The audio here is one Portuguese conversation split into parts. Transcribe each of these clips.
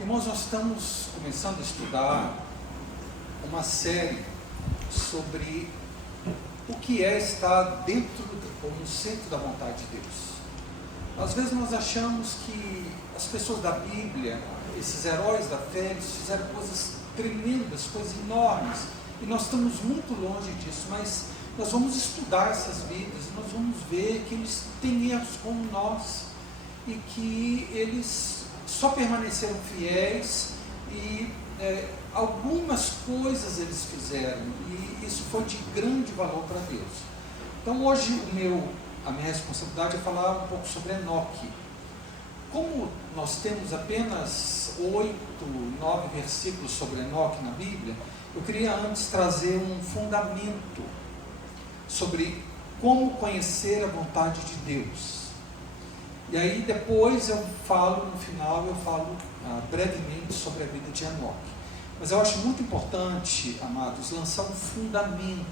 Irmãos, nós estamos começando a estudar uma série sobre o que é estar dentro ou no centro da vontade de Deus. Às vezes nós achamos que as pessoas da Bíblia, esses heróis da fé, eles fizeram coisas tremendas, coisas enormes, e nós estamos muito longe disso, mas nós vamos estudar essas vidas, e nós vamos ver que eles têm erros como nós, e que eles só permaneceram fiéis, e algumas coisas eles fizeram, e isso foi de grande valor para Deus. Então hoje a minha responsabilidade é falar um pouco sobre Enoque. Como nós temos apenas 8, 9 versículos sobre Enoque na Bíblia, eu queria antes trazer um fundamento sobre como conhecer a vontade de Deus. E aí depois no final eu falo brevemente sobre a vida de Enoque. Mas eu acho muito importante, amados, lançar um fundamento,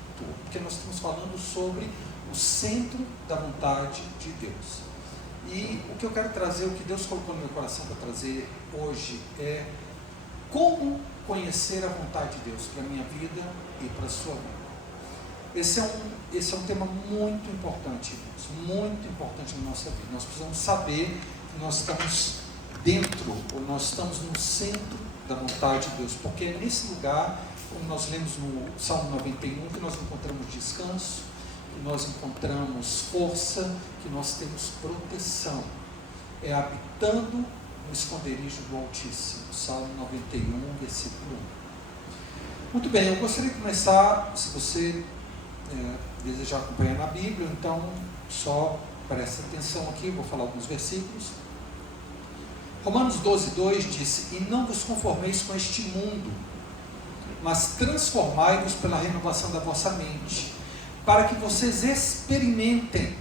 porque nós estamos falando sobre o centro da vontade de Deus. E o que eu quero trazer, o que Deus colocou no meu coração para trazer hoje é como conhecer a vontade de Deus para a minha vida e para a sua vida. Esse é um tema muito importante, muito importante na nossa vida. Nós precisamos saber que nós estamos dentro, ou nós estamos no centro da vontade de Deus, porque é nesse lugar, como nós lemos no Salmo 91, que nós encontramos descanso, que nós encontramos força, que nós temos proteção. É habitando no esconderijo do Altíssimo. Salmo 91, versículo 1. Muito bem, eu gostaria de começar, se você desejar acompanhar na Bíblia, então só preste atenção aqui, vou falar alguns versículos. Romanos 12:2 diz: e não vos conformeis com este mundo, mas transformai-vos pela renovação da vossa mente, para que vocês experimentem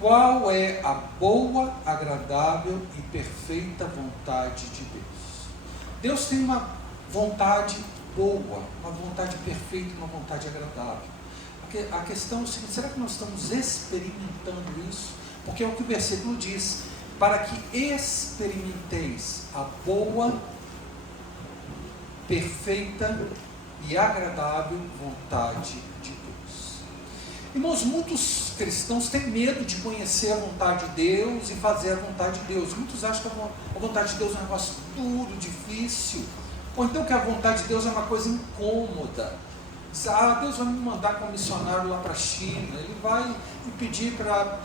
qual é a boa, agradável e perfeita vontade de Deus. Deus tem uma vontade boa, uma vontade perfeita, uma vontade agradável. A questão é o seguinte: será que nós estamos experimentando isso? Porque é o que o versículo diz: para que experimenteis a boa, perfeita e agradável vontade de Deus. Irmãos, muitos cristãos têm medo de conhecer a vontade de Deus e fazer a vontade de Deus. Muitos acham que a vontade de Deus é um negócio duro, difícil, ou então que a vontade de Deus é uma coisa incômoda. Diz: Deus vai me mandar como missionário lá para a China, Ele vai me pedir para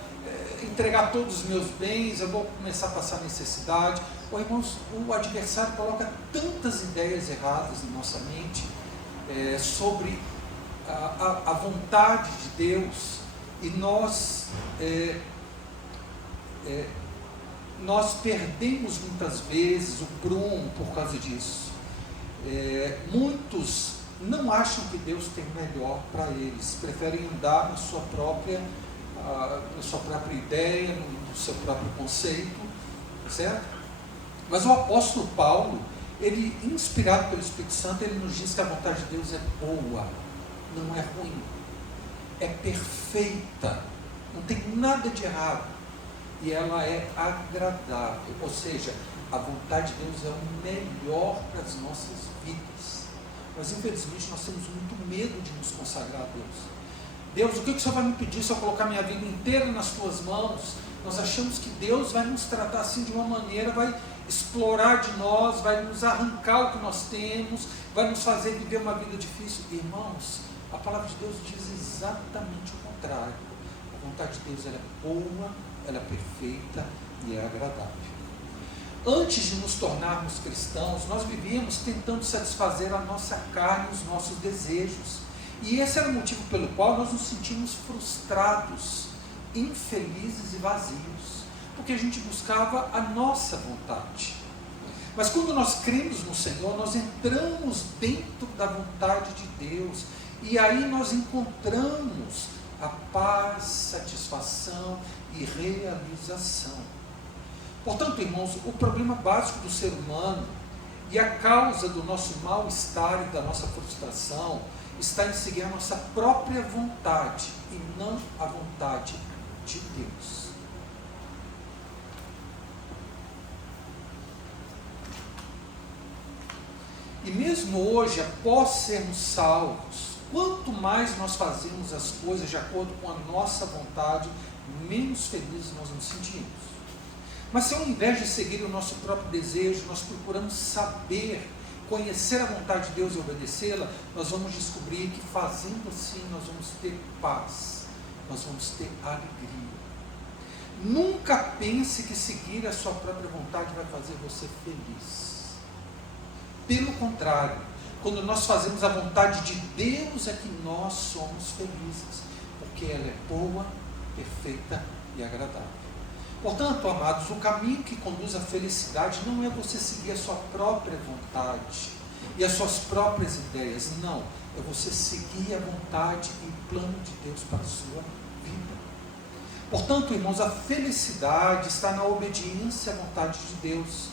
entregar todos os meus bens, eu vou começar a passar necessidade. Irmãos, o adversário coloca tantas ideias erradas em nossa mente sobre a vontade de Deus, e nós perdemos muitas vezes o prumo por causa disso. Muitos não acham que Deus tem o melhor para eles, preferem andar na sua própria ideia, no seu próprio conceito, certo? Mas o apóstolo Paulo, ele, inspirado pelo Espírito Santo, ele nos diz que a vontade de Deus é boa, não é ruim, é perfeita, não tem nada de errado, e ela é agradável, ou seja, a vontade de Deus é o melhor para as nossas vidas. Mas infelizmente nós temos muito medo de nos consagrar a Deus. Deus, o que o Senhor vai me pedir se eu colocar minha vida inteira nas tuas mãos? Nós achamos que Deus vai nos tratar assim de uma maneira, vai explorar de nós, vai nos arrancar o que nós temos, vai nos fazer viver uma vida difícil. Irmãos, a palavra de Deus diz exatamente o contrário. A vontade de Deus, ela é boa, ela é perfeita e é agradável. Antes de nos tornarmos cristãos, nós vivíamos tentando satisfazer a nossa carne, os nossos desejos. E esse era o motivo pelo qual nós nos sentimos frustrados, infelizes e vazios, porque a gente buscava a nossa vontade. Mas quando nós cremos no Senhor, nós entramos dentro da vontade de Deus, e aí nós encontramos a paz, satisfação e realização. Portanto, irmãos, o problema básico do ser humano e a causa do nosso mal-estar e da nossa frustração está em seguir a nossa própria vontade e não a vontade de Deus. E mesmo hoje, após sermos salvos, quanto mais nós fazemos as coisas de acordo com a nossa vontade, menos felizes nós nos sentimos. Mas se ao invés de seguir o nosso próprio desejo, nós procuramos saber, conhecer a vontade de Deus e obedecê-la, nós vamos descobrir que fazendo assim nós vamos ter paz, nós vamos ter alegria. Nunca pense que seguir a sua própria vontade vai fazer você feliz. Pelo contrário, quando nós fazemos a vontade de Deus é que nós somos felizes, porque ela é boa, perfeita e agradável. Portanto, amados, o caminho que conduz à felicidade não é você seguir a sua própria vontade e as suas próprias ideias, não. É você seguir a vontade e o plano de Deus para a sua vida. Portanto, irmãos, a felicidade está na obediência à vontade de Deus,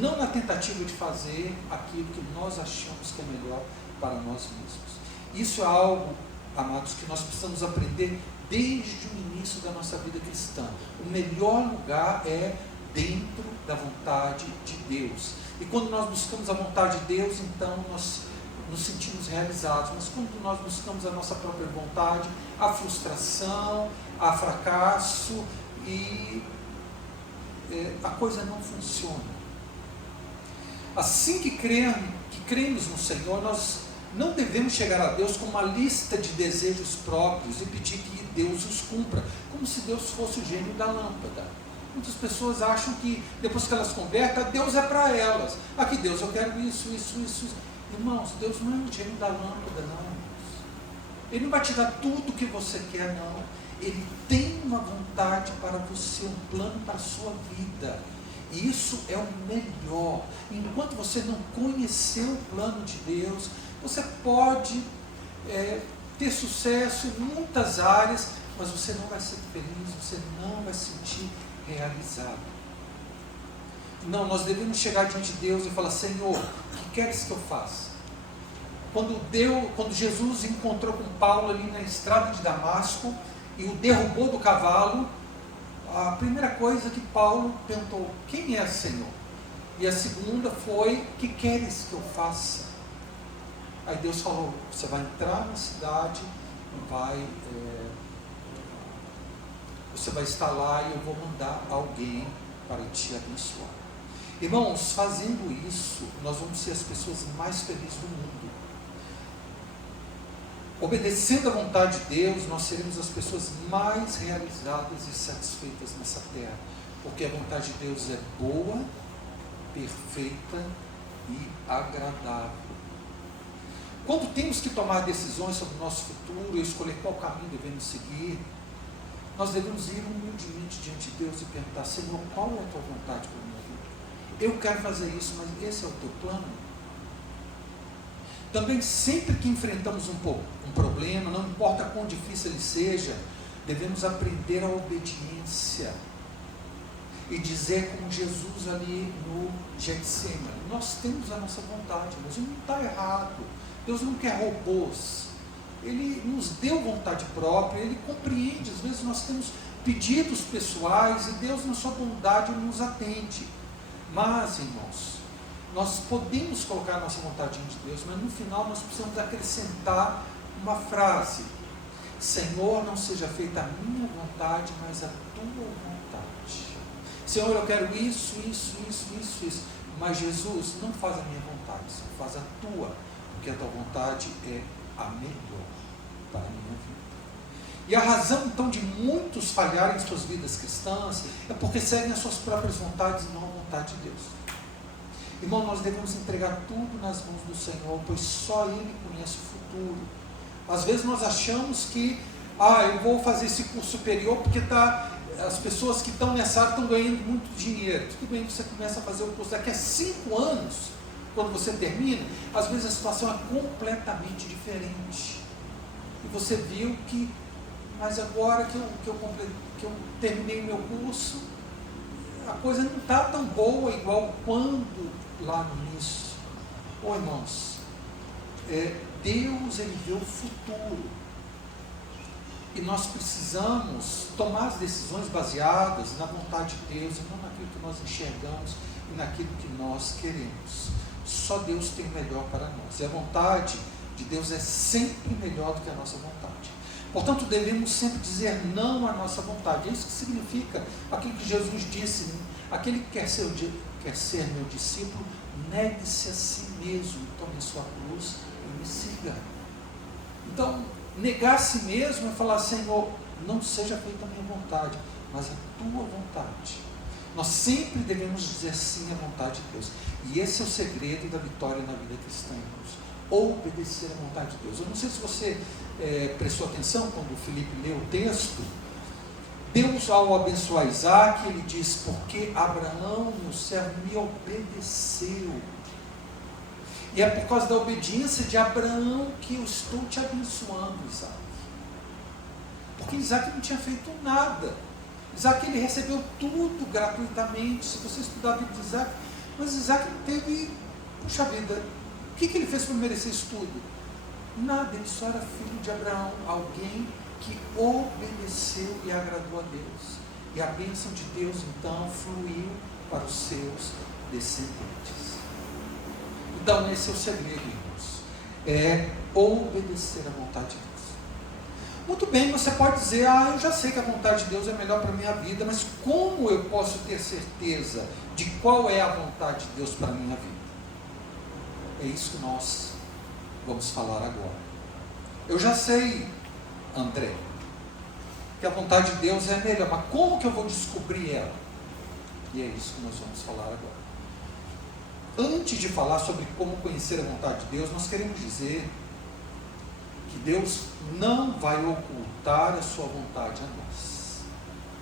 não na tentativa de fazer aquilo que nós achamos que é melhor para nós mesmos. Isso é algo, amados, que nós precisamos aprender desde o início da nossa vida cristã. O melhor lugar é dentro da vontade de Deus. E quando nós buscamos a vontade de Deus, então nós nos sentimos realizados. Mas quando nós buscamos a nossa própria vontade, há frustração, há fracasso e a coisa não funciona. Assim que cremos no Senhor, nós não devemos chegar a Deus com uma lista de desejos próprios e pedir que Deus os cumpra, como se Deus fosse o gênio da lâmpada. Muitas pessoas acham que depois que elas convertem, Deus é para elas. Aqui, Deus, eu quero isso. Irmãos, Deus não é o gênio da lâmpada, não. Ele não vai te dar tudo o que você quer, não. Ele tem uma vontade para você, um plano para a sua vida. E isso é o melhor. Enquanto você não conhecer o plano de Deus, você pode ter sucesso em muitas áreas, mas você não vai ser feliz, você não vai se sentir realizado. Não, nós devemos chegar diante de Deus e falar: Senhor, o que queres que eu faça? Quando Jesus encontrou com Paulo ali na estrada de Damasco e o derrubou do cavalo, a primeira coisa que Paulo perguntou: quem é, Senhor? E a segunda foi: o que queres que eu faça? Aí Deus falou: você vai entrar na cidade, você vai estar lá e eu vou mandar alguém para te abençoar. Irmãos, fazendo isso, nós vamos ser as pessoas mais felizes do mundo. Obedecendo a vontade de Deus, nós seremos as pessoas mais realizadas e satisfeitas nessa terra, porque a vontade de Deus é boa, perfeita e agradável. Quando temos que tomar decisões sobre o nosso futuro e escolher qual caminho devemos seguir, nós devemos ir humildemente diante de Deus e perguntar: Senhor, qual é a tua vontade para a minha vida? Eu quero fazer isso, mas esse é o teu plano? Também, sempre que enfrentamos um problema, não importa quão difícil ele seja, devemos aprender a obediência e dizer como Jesus ali no Getsemane: nós temos a nossa vontade, mas não está errado. Deus não quer robôs. Ele nos deu vontade própria, Ele compreende. Às vezes nós temos pedidos pessoais e Deus, na sua bondade, nos atende. Mas, irmãos, nós podemos colocar a nossa vontade diante de Deus, mas no final nós precisamos acrescentar uma frase: Senhor, não seja feita a minha vontade, mas a tua vontade. Senhor, eu quero isso, mas Jesus, não faz a minha vontade, faz a tua, porque a tua vontade é a melhor para a minha vida. E a razão, então, de muitos falharem em suas vidas cristãs é porque seguem as suas próprias vontades e não a vontade de Deus. Irmão, nós devemos entregar tudo nas mãos do Senhor, pois só Ele conhece o futuro. Às vezes nós achamos que eu vou fazer esse curso superior porque as pessoas que estão nessa área estão ganhando muito dinheiro. Tudo bem, você começa a fazer o curso daqui a 5 anos, quando você termina, às vezes a situação é completamente diferente. E você viu que, mas agora que eu terminei o meu curso, a coisa não está tão boa igual quando lá no início. Irmãos, Deus, Ele vê o futuro. E nós precisamos tomar as decisões baseadas na vontade de Deus e não naquilo que nós enxergamos e naquilo que nós queremos. só Deus tem o melhor para nós. E a vontade de Deus é sempre melhor do que a nossa vontade. Portanto, devemos sempre dizer não à nossa vontade. É isso que significa aquilo que Jesus disse: aquele que quer ser meu discípulo, negue-se a si mesmo, tome sua cruz e me siga. Então, negar a si mesmo é falar: Senhor, não seja feita a minha vontade, mas a tua vontade. Nós sempre devemos dizer sim à vontade de Deus. E esse é o segredo da vitória na vida cristã, irmãos. Obedecer à vontade de Deus. Eu não sei se você prestou atenção quando o Felipe leu o texto. Deus, ao abençoar Isaac, ele diz: porque Abraão, meu servo, me obedeceu. E é por causa da obediência de Abraão que eu estou te abençoando, Isaac. Porque Isaac não tinha feito nada. Isaac, ele recebeu tudo gratuitamente. Se você estudar a Bíblia de Isaac, mas Isaac não teve, puxa vida, o que ele fez para merecer isso tudo? Nada, ele só era filho de Abraão, alguém que obedeceu e agradou a Deus. E a bênção de Deus então fluiu para os seus descendentes. Então esse é o segredo, irmãos, é obedecer à vontade de Deus. Muito bem, você pode dizer: eu já sei que a vontade de Deus é melhor para a minha vida, mas como eu posso ter certeza de qual é a vontade de Deus para a minha vida? É isso que nós vamos falar agora. Eu já sei, André, que a vontade de Deus é melhor, mas como que eu vou descobrir ela? E é isso que nós vamos falar agora. Antes de falar sobre como conhecer a vontade de Deus, nós queremos dizer que Deus não vai ocultar a sua vontade a nós.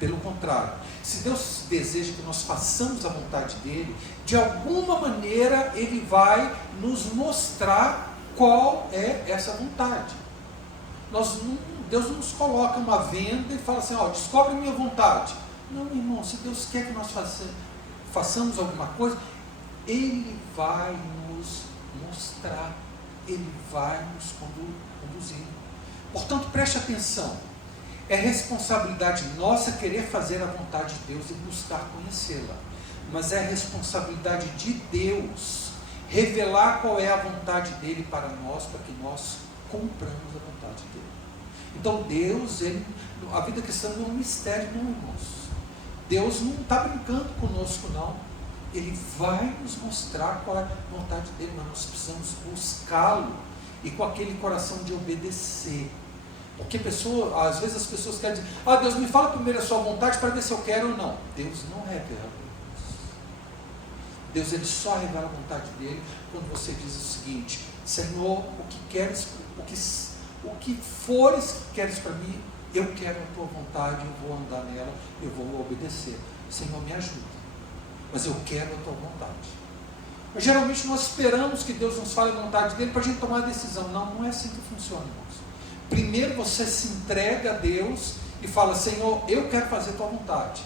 Pelo contrário, se Deus deseja que nós façamos a vontade dele, de alguma maneira ele vai nos mostrar qual é essa vontade. Deus não nos coloca uma venda e fala assim: descobre a minha vontade. Não, irmão, se Deus quer que nós façamos alguma coisa, ele vai nos mostrar, ele vai nos conduzir. Portanto, preste atenção. É responsabilidade nossa querer fazer a vontade de Deus e buscar conhecê-la. Mas é responsabilidade de Deus revelar qual é a vontade dele para nós, para que nós cumpramos a vontade dele. Então Deus, a vida cristã não é um mistério, não, irmãos. Deus não está brincando conosco, não. Ele vai nos mostrar qual é a vontade dele, mas nós precisamos buscá-lo e com aquele coração de obedecer. Porque às vezes as pessoas querem dizer: Deus, me fala primeiro a sua vontade para ver se eu quero ou não. Deus não revela. Deus, ele só revela a vontade dele quando você diz o seguinte: Senhor, o que queres, o que fores que queres para mim, eu quero a tua vontade, eu vou andar nela, eu vou obedecer. Senhor, me ajuda, mas eu quero a tua vontade. Mas geralmente nós esperamos que Deus nos fale a vontade dele para a gente tomar a decisão. Não é assim que funciona, irmãos. Primeiro você se entrega a Deus e fala: Senhor, eu quero fazer a tua vontade.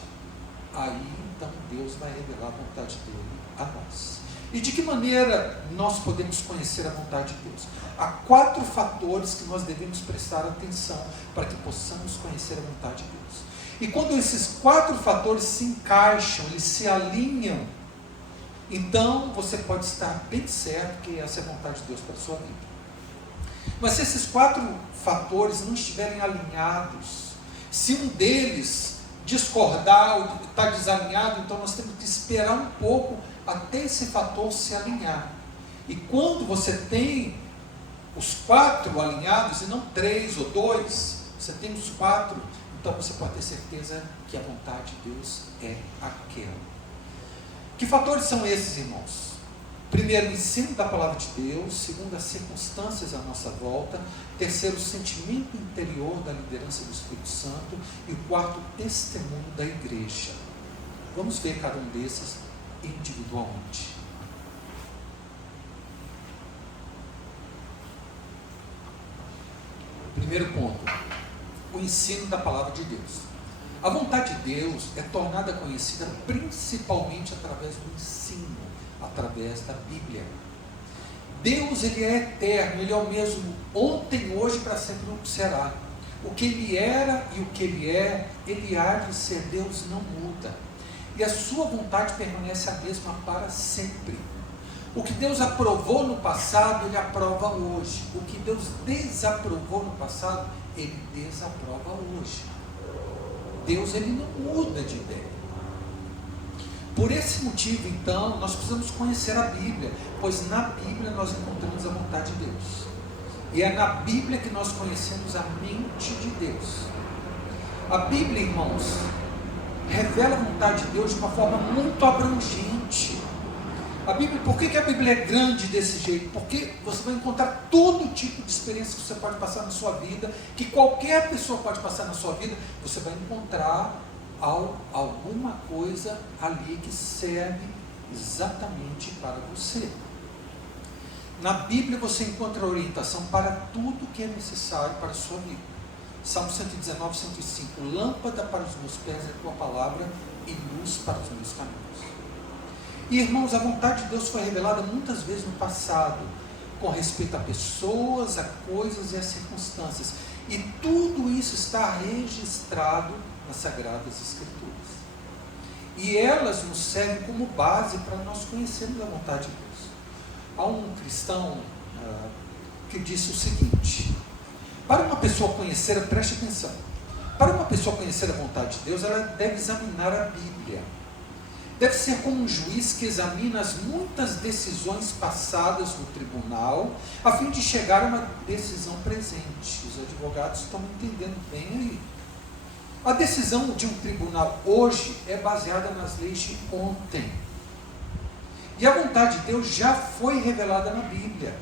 Aí então Deus vai revelar a vontade dele a nós. E de que maneira nós podemos conhecer a vontade de Deus? Há 4 fatores que nós devemos prestar atenção para que possamos conhecer a vontade de Deus. E quando esses 4 fatores se encaixam, eles se alinham, então você pode estar bem certo que essa é a vontade de Deus para a sua vida. Mas se esses 4 fatores não estiverem alinhados, se um deles discordar ou está desalinhado, então nós temos que esperar um pouco até esse fator se alinhar. E quando você tem os 4 alinhados, e não 3 ou 2, você tem os 4, então você pode ter certeza que a vontade de Deus é aquela. Que fatores são esses, irmãos? Primeiro, o ensino da palavra de Deus. Segundo, as circunstâncias à nossa volta. Terceiro, o sentimento interior da liderança do Espírito Santo. E o 4, o testemunho da igreja. Vamos ver cada um desses individualmente. Primeiro ponto, o ensino da palavra de Deus. A vontade de Deus é tornada conhecida principalmente através do ensino, através da Bíblia. Deus, ele é eterno, ele é o mesmo ontem, hoje, para sempre será. O que ele era e o que ele há de ser. Deus não muda. E a sua vontade permanece a mesma para sempre. O que Deus aprovou no passado, Ele aprova hoje. O que Deus desaprovou no passado, Ele desaprova hoje. Deus, Ele não muda de ideia. Por esse motivo, então, nós precisamos conhecer a Bíblia, pois na Bíblia nós encontramos a vontade de Deus. E é na Bíblia que nós conhecemos a mente de Deus. A Bíblia, irmãos, revela a vontade de Deus de uma forma muito abrangente. A Bíblia, por que a Bíblia é grande desse jeito? Porque você vai encontrar todo tipo de experiência que você pode passar na sua vida, que qualquer pessoa pode passar na sua vida, você vai encontrar alguma coisa ali que serve exatamente para você. Na Bíblia você encontra orientação para tudo que é necessário para a sua vida. Salmo 119, 105, lâmpada para os meus pés é a tua palavra e luz para os meus caminhos. E irmãos, a vontade de Deus foi revelada muitas vezes no passado, com respeito a pessoas, a coisas e a circunstâncias. E tudo isso está registrado nas Sagradas Escrituras. E elas nos servem como base para nós conhecermos a vontade de Deus. Há um cristão que disse o seguinte: para uma pessoa conhecer, preste atenção, para uma pessoa conhecer a vontade de Deus, ela deve examinar a Bíblia. Deve ser como um juiz que examina as muitas decisões passadas no tribunal, a fim de chegar a uma decisão presente. Os advogados estão entendendo bem aí. A decisão de um tribunal hoje é baseada nas leis de ontem. E a vontade de Deus já foi revelada na Bíblia.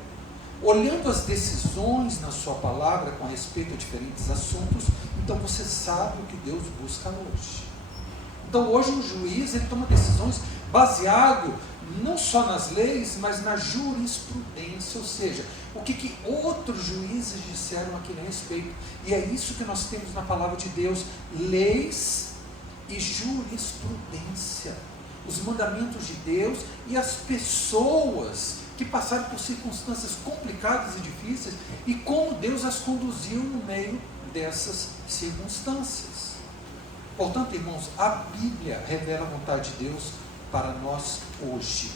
Olhando as decisões na sua palavra com respeito a diferentes assuntos, então você sabe o que Deus busca hoje. Então hoje o juiz, ele toma decisões baseado não só nas leis, mas na jurisprudência, ou seja, o que outros juízes disseram aqui a respeito. E é isso que nós temos na palavra de Deus: leis e jurisprudência. Os mandamentos de Deus e as pessoas que passaram por circunstâncias complicadas e difíceis e como Deus as conduziu no meio dessas circunstâncias. Portanto, irmãos, a Bíblia revela a vontade de Deus para nós hoje.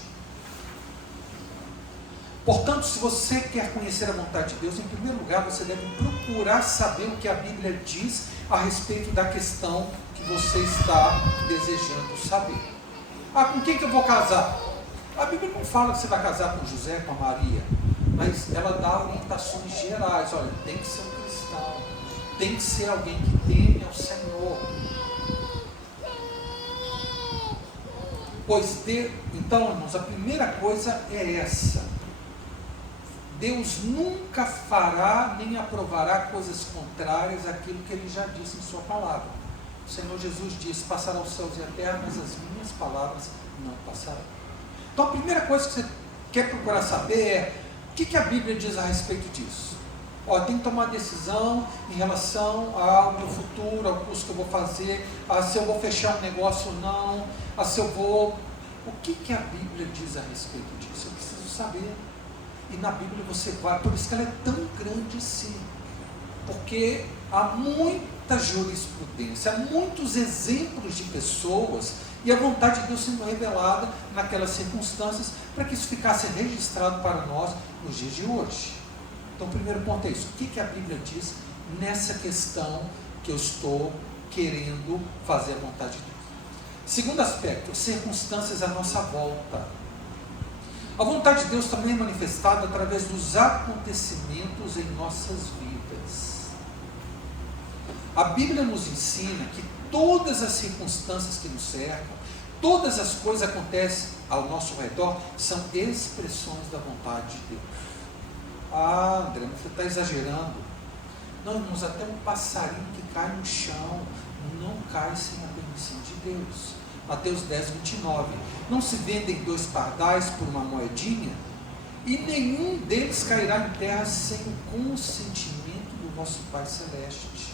Portanto, se você quer conhecer a vontade de Deus, em primeiro lugar, você deve procurar saber o que a Bíblia diz a respeito da questão que você está desejando saber. Com quem que eu vou casar? A Bíblia não fala que você vai casar com José, com a Maria, mas ela dá orientações gerais. Olha, tem que ser um cristão, tem que ser alguém que teme ao Senhor. Então, irmãos, a primeira coisa é essa: Deus nunca fará nem aprovará coisas contrárias àquilo que Ele já disse em sua palavra. O Senhor Jesus disse: passarão os céus e a terra, mas as minhas palavras não passarão. Então a primeira coisa que você quer procurar saber é o que a Bíblia diz a respeito disso. Tem que tomar decisão em relação ao meu futuro, ao curso que eu vou fazer, se eu vou fechar um negócio ou não, se eu vou... O que a Bíblia diz a respeito disso? Eu preciso saber. E na Bíblia você vai, por isso que ela é tão grande assim, porque há muita jurisprudência, há muitos exemplos de pessoas e a vontade de Deus sendo revelada naquelas circunstâncias, para que isso ficasse registrado para nós nos dias de hoje. Então o primeiro ponto é isso: o que a Bíblia diz nessa questão que eu estou querendo fazer a vontade de Deus. Segundo aspecto, circunstâncias à nossa volta. A vontade de Deus também é manifestada através dos acontecimentos em nossas vidas. A Bíblia nos ensina que todas as circunstâncias que nos cercam, todas as coisas que acontecem ao nosso redor, são expressões da vontade de Deus. André, você está exagerando. Não, irmãos, até um passarinho que cai no chão não cai sem a permissão de Deus. Mateus 10, 29. Não se vendem 2 pardais por uma moedinha? E nenhum deles cairá em terra sem o consentimento do vosso Pai Celeste.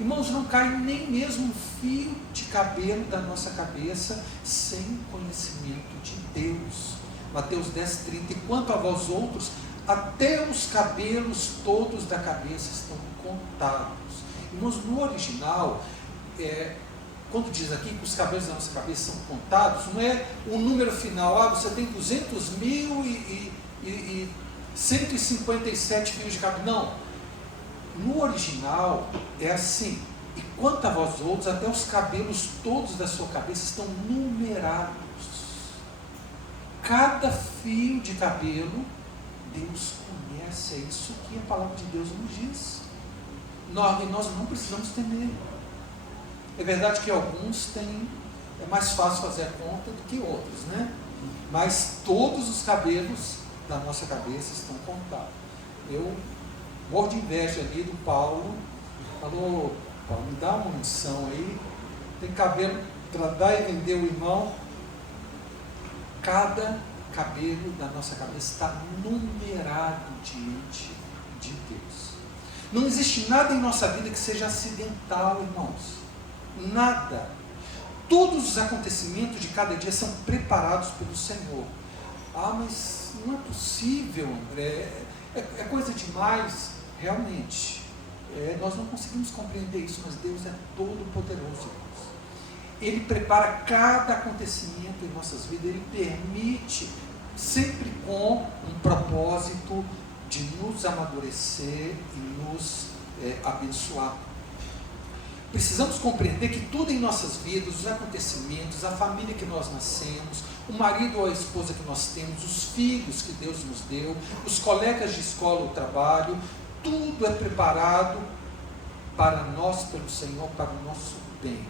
Irmãos, não cai nem mesmo um fio de cabelo da nossa cabeça sem o conhecimento de Deus. Mateus 10, 30. E quanto a vós outros, até os cabelos todos da cabeça estão contados. Irmãos, no original, quando diz aqui que os cabelos da nossa cabeça são contados, não é um número final, você tem 200 mil e 157 fios de cabelo. Não. No original é assim. E quanto a vós outros, até os cabelos todos da sua cabeça estão numerados. Cada fio de cabelo, Deus conhece. É isso que a palavra de Deus nos diz. Nós não precisamos temer. É verdade que alguns têm, é mais fácil fazer a conta do que outros, né? Mas todos os cabelos da nossa cabeça estão contados. Eu morro de inveja ali do Paulo. Falou: Paulo, me dá uma unção aí. Tem cabelo para dar e vender o irmão. Cada cabelo da nossa cabeça está numerado diante de Deus. Não existe nada em nossa vida que seja acidental, irmãos. Nada. Todos os acontecimentos de cada dia são preparados pelo Senhor. Mas não é possível, André. É coisa demais. Realmente. Nós não conseguimos compreender isso, mas Deus é todo poderoso, irmãos. Ele prepara cada acontecimento em nossas vidas. Ele permite, sempre com um propósito de nos amadurecer e nos abençoar. Precisamos compreender que tudo em nossas vidas, os acontecimentos, a família que nós nascemos, o marido ou a esposa que nós temos, os filhos que Deus nos deu, os colegas de escola ou trabalho, tudo é preparado para nós pelo Senhor, para o nosso bem.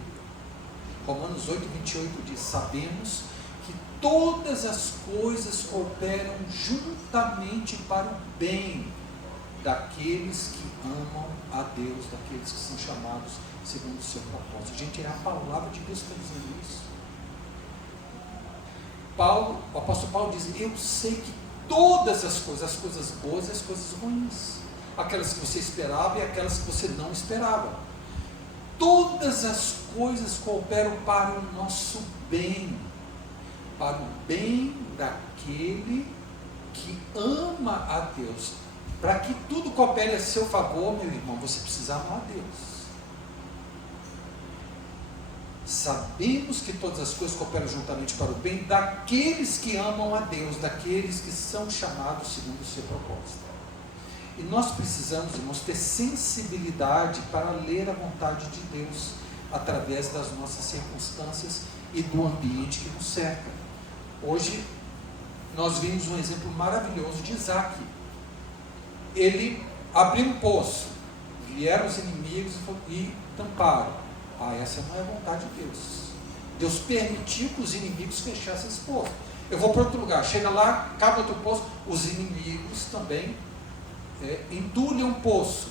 Romanos 8:28 diz: sabemos que todas as coisas cooperam juntamente para o bem daqueles que amam a Deus, daqueles que são chamados segundo o seu propósito. Gente, é a palavra de Deus que está dizendo isso. O apóstolo Paulo diz: eu sei que todas as coisas boas e as coisas ruins, aquelas que você esperava e aquelas que você não esperava, todas as coisas cooperam para o nosso bem, para o bem daquele que ama a Deus. Para que tudo coopere a seu favor, meu irmão, você precisa amar a Deus. Sabemos que todas as coisas cooperam juntamente para o bem daqueles que amam a Deus, daqueles que são chamados segundo o seu propósito. E nós precisamos, irmãos, ter sensibilidade para ler a vontade de Deus através das nossas circunstâncias e do ambiente que nos cerca. Hoje nós vimos um exemplo maravilhoso de Isaac. Ele abriu um poço, vieram os inimigos e tamparam. Essa não é a vontade de Deus. Deus permitiu que os inimigos fechassem esse poço. Eu vou para outro lugar, chega lá, cabe outro poço, os inimigos também entulham um poço.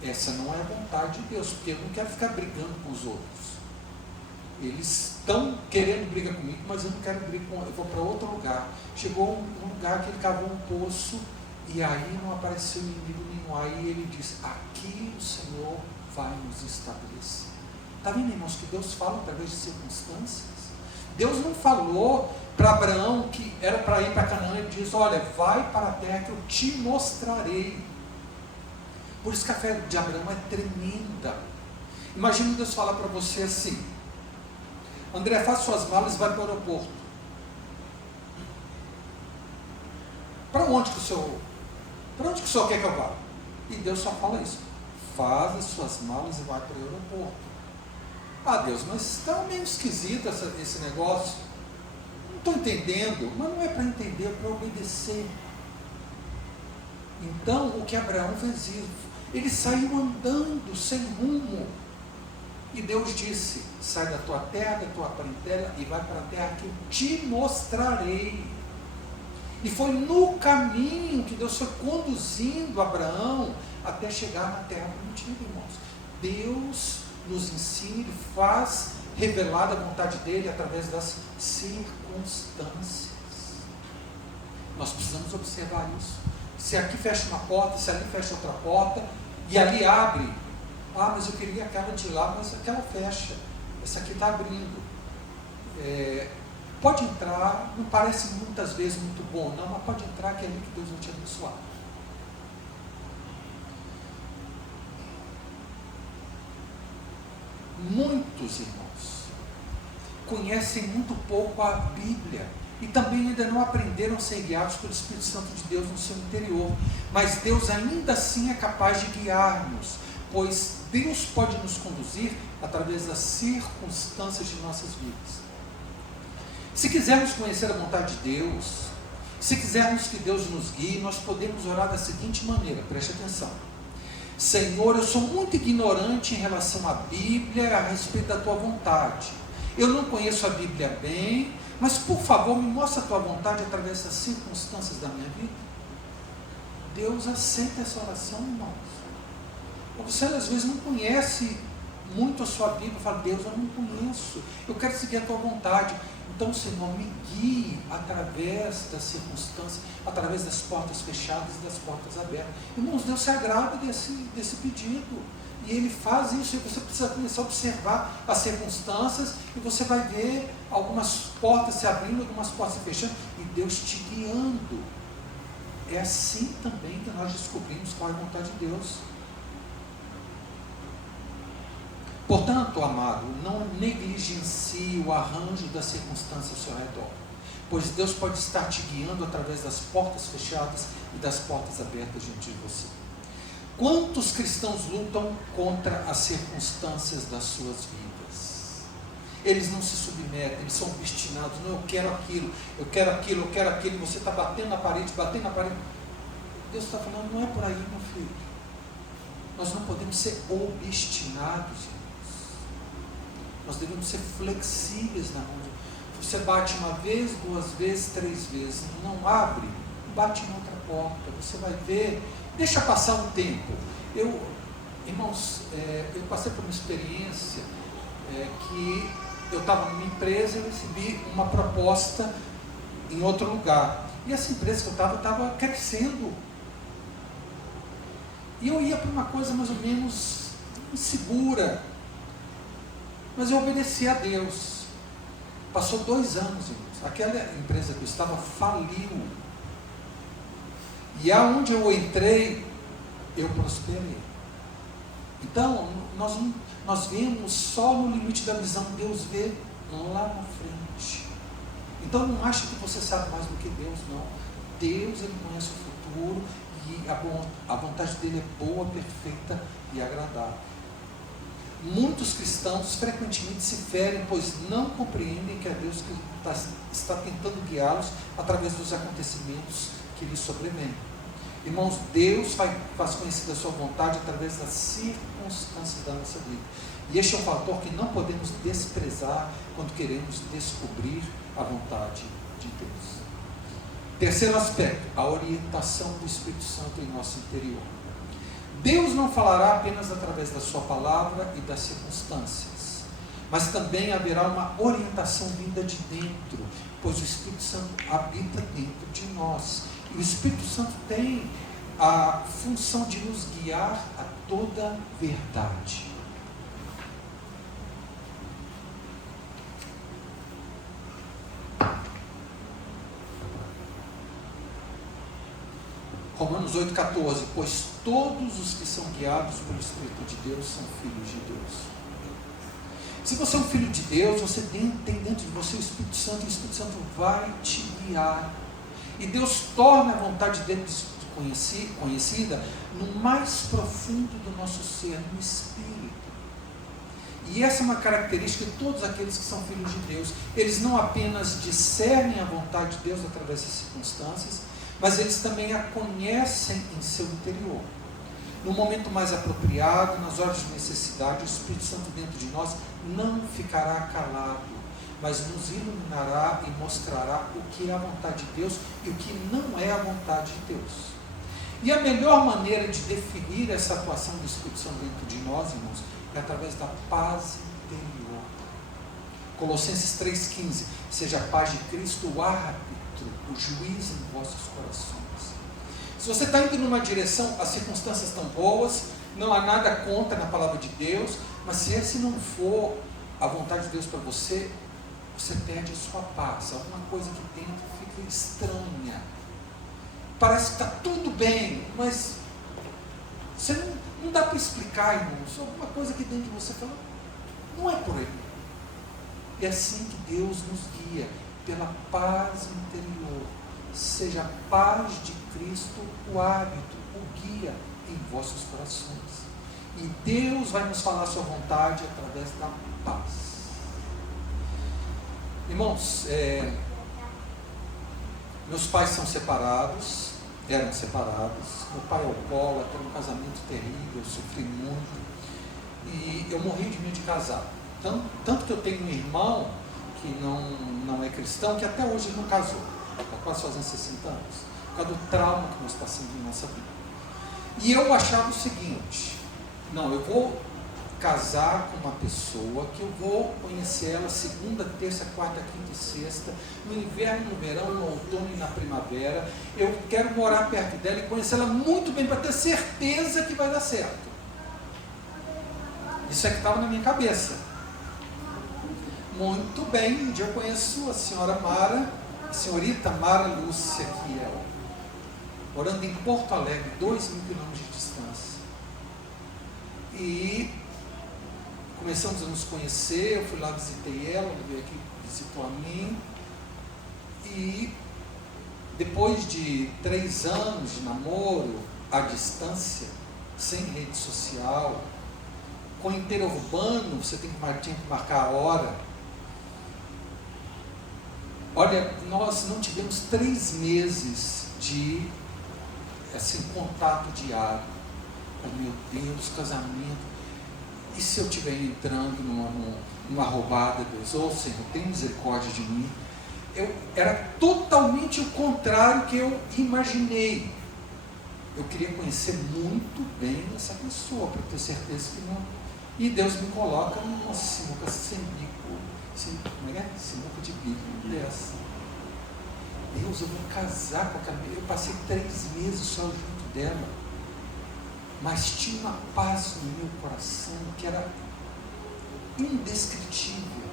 Essa não é a vontade de Deus, porque eu não quero ficar brigando com os outros. Eles estão querendo brigar comigo, mas eu não quero brigar com eles, eu vou para outro lugar. Chegou um lugar que ele cavou um poço, e aí não apareceu inimigo nenhum. Aí ele disse: aqui o Senhor vai nos estabelecer. Está vendo, irmãos, que Deus fala através de circunstâncias? Deus não falou para Abraão que era para ir para Canaã. Ele diz: olha, vai para a terra que eu te mostrarei. Por isso que a fé de Abraão é tremenda. Imagina Deus falar para você assim: André, faça suas malas e vai para o aeroporto. Para onde que o senhor quer que eu vá? E Deus só fala isso: faz as suas malas e vai para o aeroporto. Deus, mas está meio esquisito esse negócio. Não estou entendendo. Mas não é para entender, é para obedecer. Então, o que Abraão fez isso? Ele saiu andando sem rumo. E Deus disse: sai da tua terra, da tua parentela e vai para a terra que eu te mostrarei. E foi no caminho que Deus foi conduzindo Abraão até chegar na terra prometida, irmãos. Deus nos ensina e faz revelar a vontade dele através das circunstâncias. Nós precisamos observar isso. Se aqui fecha uma porta, se ali fecha outra porta, e ali abre. Mas eu queria aquela de lá, mas aquela fecha. Essa aqui está abrindo. Pode entrar, não parece muitas vezes muito bom, não, mas pode entrar, que é ali que Deus vai te abençoar. Muitos irmãos conhecem muito pouco a Bíblia e também ainda não aprenderam a ser guiados pelo Espírito Santo de Deus no seu interior. Mas Deus ainda assim é capaz de guiar-nos, pois Deus pode nos conduzir através das circunstâncias de nossas vidas. Se quisermos conhecer a vontade de Deus, se quisermos que Deus nos guie, nós podemos orar da seguinte maneira, preste atenção: Senhor, eu sou muito ignorante em relação à Bíblia, a respeito da tua vontade. Eu não conheço a Bíblia bem, mas por favor me mostra a tua vontade através das circunstâncias da minha vida. Deus aceita essa oração, irmãos. Você às vezes não conhece muito a sua Bíblia, fala: Deus, eu não conheço, eu quero seguir a tua vontade. Então, Senhor, me guie através das circunstâncias, através das portas fechadas e das portas abertas. Irmãos, Deus se agrada desse pedido, e Ele faz isso, e você precisa começar a observar as circunstâncias, e você vai ver algumas portas se abrindo, algumas portas se fechando, e Deus te guiando. É assim também que nós descobrimos qual é a vontade de Deus. Portanto, amado, não negligencie o arranjo das circunstâncias ao seu redor, pois Deus pode estar te guiando através das portas fechadas e das portas abertas diante de você. Quantos cristãos lutam contra as circunstâncias das suas vidas? Eles não se submetem, eles são obstinados. Não, eu quero aquilo, eu quero aquilo, eu quero aquilo. E você está batendo na parede. Deus está falando: não é por aí, meu filho. Nós não podemos ser obstinados. Nós devemos ser flexíveis na mão. Você bate uma vez, 2 vezes, 3 vezes, não abre, bate em outra porta. Você vai ver, deixa passar um tempo. Irmãos, eu passei por uma experiência que eu estava numa empresa e recebi uma proposta em outro lugar. E essa empresa que eu estava crescendo. E eu ia para uma coisa mais ou menos insegura. Mas eu obedeci a Deus. Passou 2 anos, irmãos. Aquela empresa que eu estava faliu. E aonde eu entrei, eu prosperei. Então, nós vemos só no limite da visão. Deus vê lá na frente. Então, não ache que você sabe mais do que Deus, não. Deus, Ele conhece o futuro, e a vontade dEle é boa, perfeita e agradável. Muitos cristãos frequentemente se ferem, pois não compreendem que é Deus que está tentando guiá-los através dos acontecimentos que lhes sobrevêm. Irmãos, Deus faz conhecida a sua vontade através das circunstâncias da nossa vida. E este é um fator que não podemos desprezar quando queremos descobrir a vontade de Deus. Terceiro aspecto, a orientação do Espírito Santo em nosso interior. Deus não falará apenas através da sua palavra e das circunstâncias, mas também haverá uma orientação vinda de dentro, pois o Espírito Santo habita dentro de nós. E o Espírito Santo tem a função de nos guiar a toda verdade. Romanos 8,14, pois todos os que são guiados pelo Espírito de Deus são filhos de Deus. Se você é um filho de Deus, você tem dentro de você o Espírito Santo, e o Espírito Santo vai te guiar. E Deus torna a vontade dele conhecida no mais profundo do nosso ser, no Espírito. E essa é uma característica de todos aqueles que são filhos de Deus. Eles não apenas discernem a vontade de Deus através das circunstâncias, mas eles também a conhecem em seu interior. No momento mais apropriado, nas horas de necessidade, o Espírito Santo dentro de nós não ficará calado, mas nos iluminará e mostrará o que é a vontade de Deus e o que não é a vontade de Deus. E a melhor maneira de definir essa atuação do Espírito Santo dentro de nós, irmãos, é através da paz interior. Colossenses 3,15, seja a paz de Cristo o árbitro, o juiz em vossos corações. Se você está indo numa direção, as circunstâncias estão boas, não há nada contra na palavra de Deus, mas se esse não for a vontade de Deus para você, você perde a sua paz, alguma coisa aqui dentro fica estranha, parece que está tudo bem, mas você não dá para explicar, irmãos, alguma coisa aqui dentro de você fala, Não é por aí. É assim que Deus nos guia, pela paz interior. Seja a paz de Cristo o hábito, o guia em vossos corações. E Deus vai nos falar sua vontade através da paz. Irmãos, meus pais são separados, eram separados. Meu pai é alcoólatra, um casamento terrível, eu sofri muito. E eu morri de medo de casar. Tanto que eu tenho um irmão que não é cristão, que até hoje não casou. Está quase fazendo 60 anos. Por causa do trauma que nós passamos em nossa vida. E eu achava o seguinte: não, eu vou casar com uma pessoa que eu vou conhecer ela segunda, terça, quarta, quinta e sexta, no inverno, no verão, no outono e na primavera. Eu quero morar perto dela e conhecer ela muito bem, para ter certeza que vai dar certo. Isso é que estava na minha cabeça. Muito bem, um dia eu conheço a senhora Mara, a senhorita Mara Lúcia, que é morando em Porto Alegre, 2.000 quilômetros de distância. E começamos a nos conhecer, eu fui lá, visitei ela, ela veio aqui, visitou a mim. E depois de 3 anos de namoro, à distância, sem rede social, com interurbano, você tinha que marcar a hora. Olha, nós não tivemos 3 meses de contato diário. Oh, meu Deus, casamento. E se eu estiver entrando numa roubada, Deus, oh Senhor, tem misericórdia de mim. Era totalmente o contrário que eu imaginei. Eu queria conhecer muito bem essa pessoa, para ter certeza que não. E Deus me coloca numa sinuca sem bico. Como é? Sinuca de bico dessa. Deus, eu vou casar com aquela mulher. Eu passei 3 meses só junto dela. Mas tinha uma paz no meu coração que era indescritível.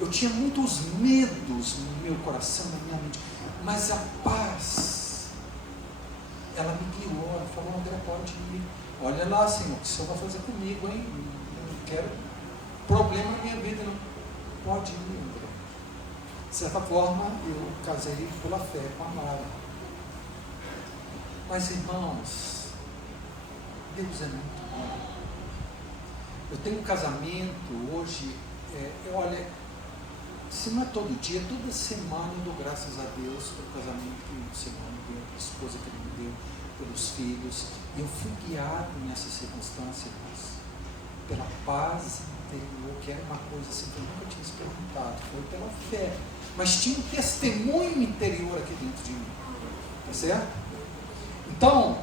Eu tinha muitos medos no meu coração, na minha mente. Mas a paz, ela me guiou. Ela falou: André, pode ir. Olha lá, Senhor, o que o Senhor vai fazer comigo, hein? Eu não quero problema na minha vida, não. Pode ir, André. De certa forma, eu casei pela fé com a Mara. Mas, irmãos, Deus é muito bom. Eu tenho um casamento hoje, olha, se não é todo dia, toda semana eu dou graças a Deus pelo casamento que o Senhor me deu, pela esposa que Ele me deu, pelos filhos. E eu fui guiado nessa circunstância, pela paz interior, que era uma coisa assim que eu nunca tinha experimentado. Foi pela fé. Mas tinha um testemunho interior aqui dentro de mim. Tá certo? Então,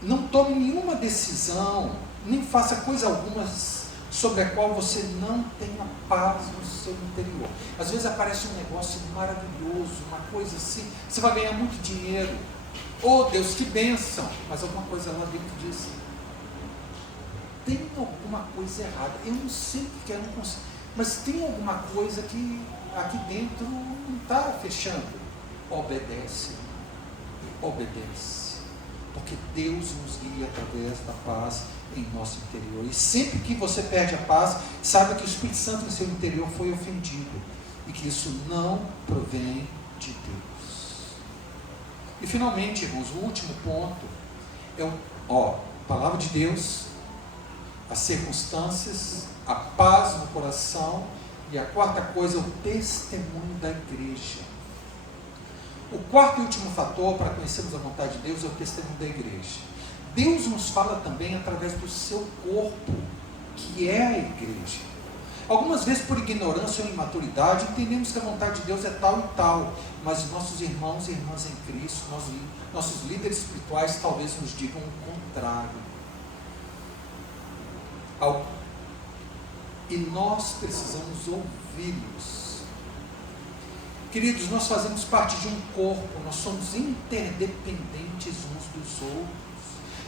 não tome nenhuma decisão, nem faça coisa alguma sobre a qual você não tenha paz no seu interior. Às vezes aparece um negócio maravilhoso, uma coisa assim, você vai ganhar muito dinheiro. Oh Deus, que bênção! Mas alguma coisa lá dentro diz: tem alguma coisa errada. Eu não sei o que é, eu não consigo. Mas tem alguma coisa que aqui dentro não está fechando. Obedece. Obedece. Porque Deus nos guia através da paz em nosso interior. E sempre que você perde a paz, saiba que o Espírito Santo no seu interior foi ofendido. E que isso não provém de Deus. E finalmente, irmãos, o último ponto é a palavra de Deus, as circunstâncias, a paz no coração, e a quarta coisa é o testemunho da igreja. O quarto e último fator para conhecermos a vontade de Deus é o testemunho da igreja. Deus nos fala também através do seu corpo, que é a igreja. Algumas vezes, por ignorância ou imaturidade, entendemos que a vontade de Deus é tal e tal, mas nossos irmãos e irmãs em Cristo, nossos líderes espirituais, talvez nos digam o contrário. E nós precisamos ouvi-los. Queridos, nós fazemos parte de um corpo, nós somos interdependentes uns dos outros.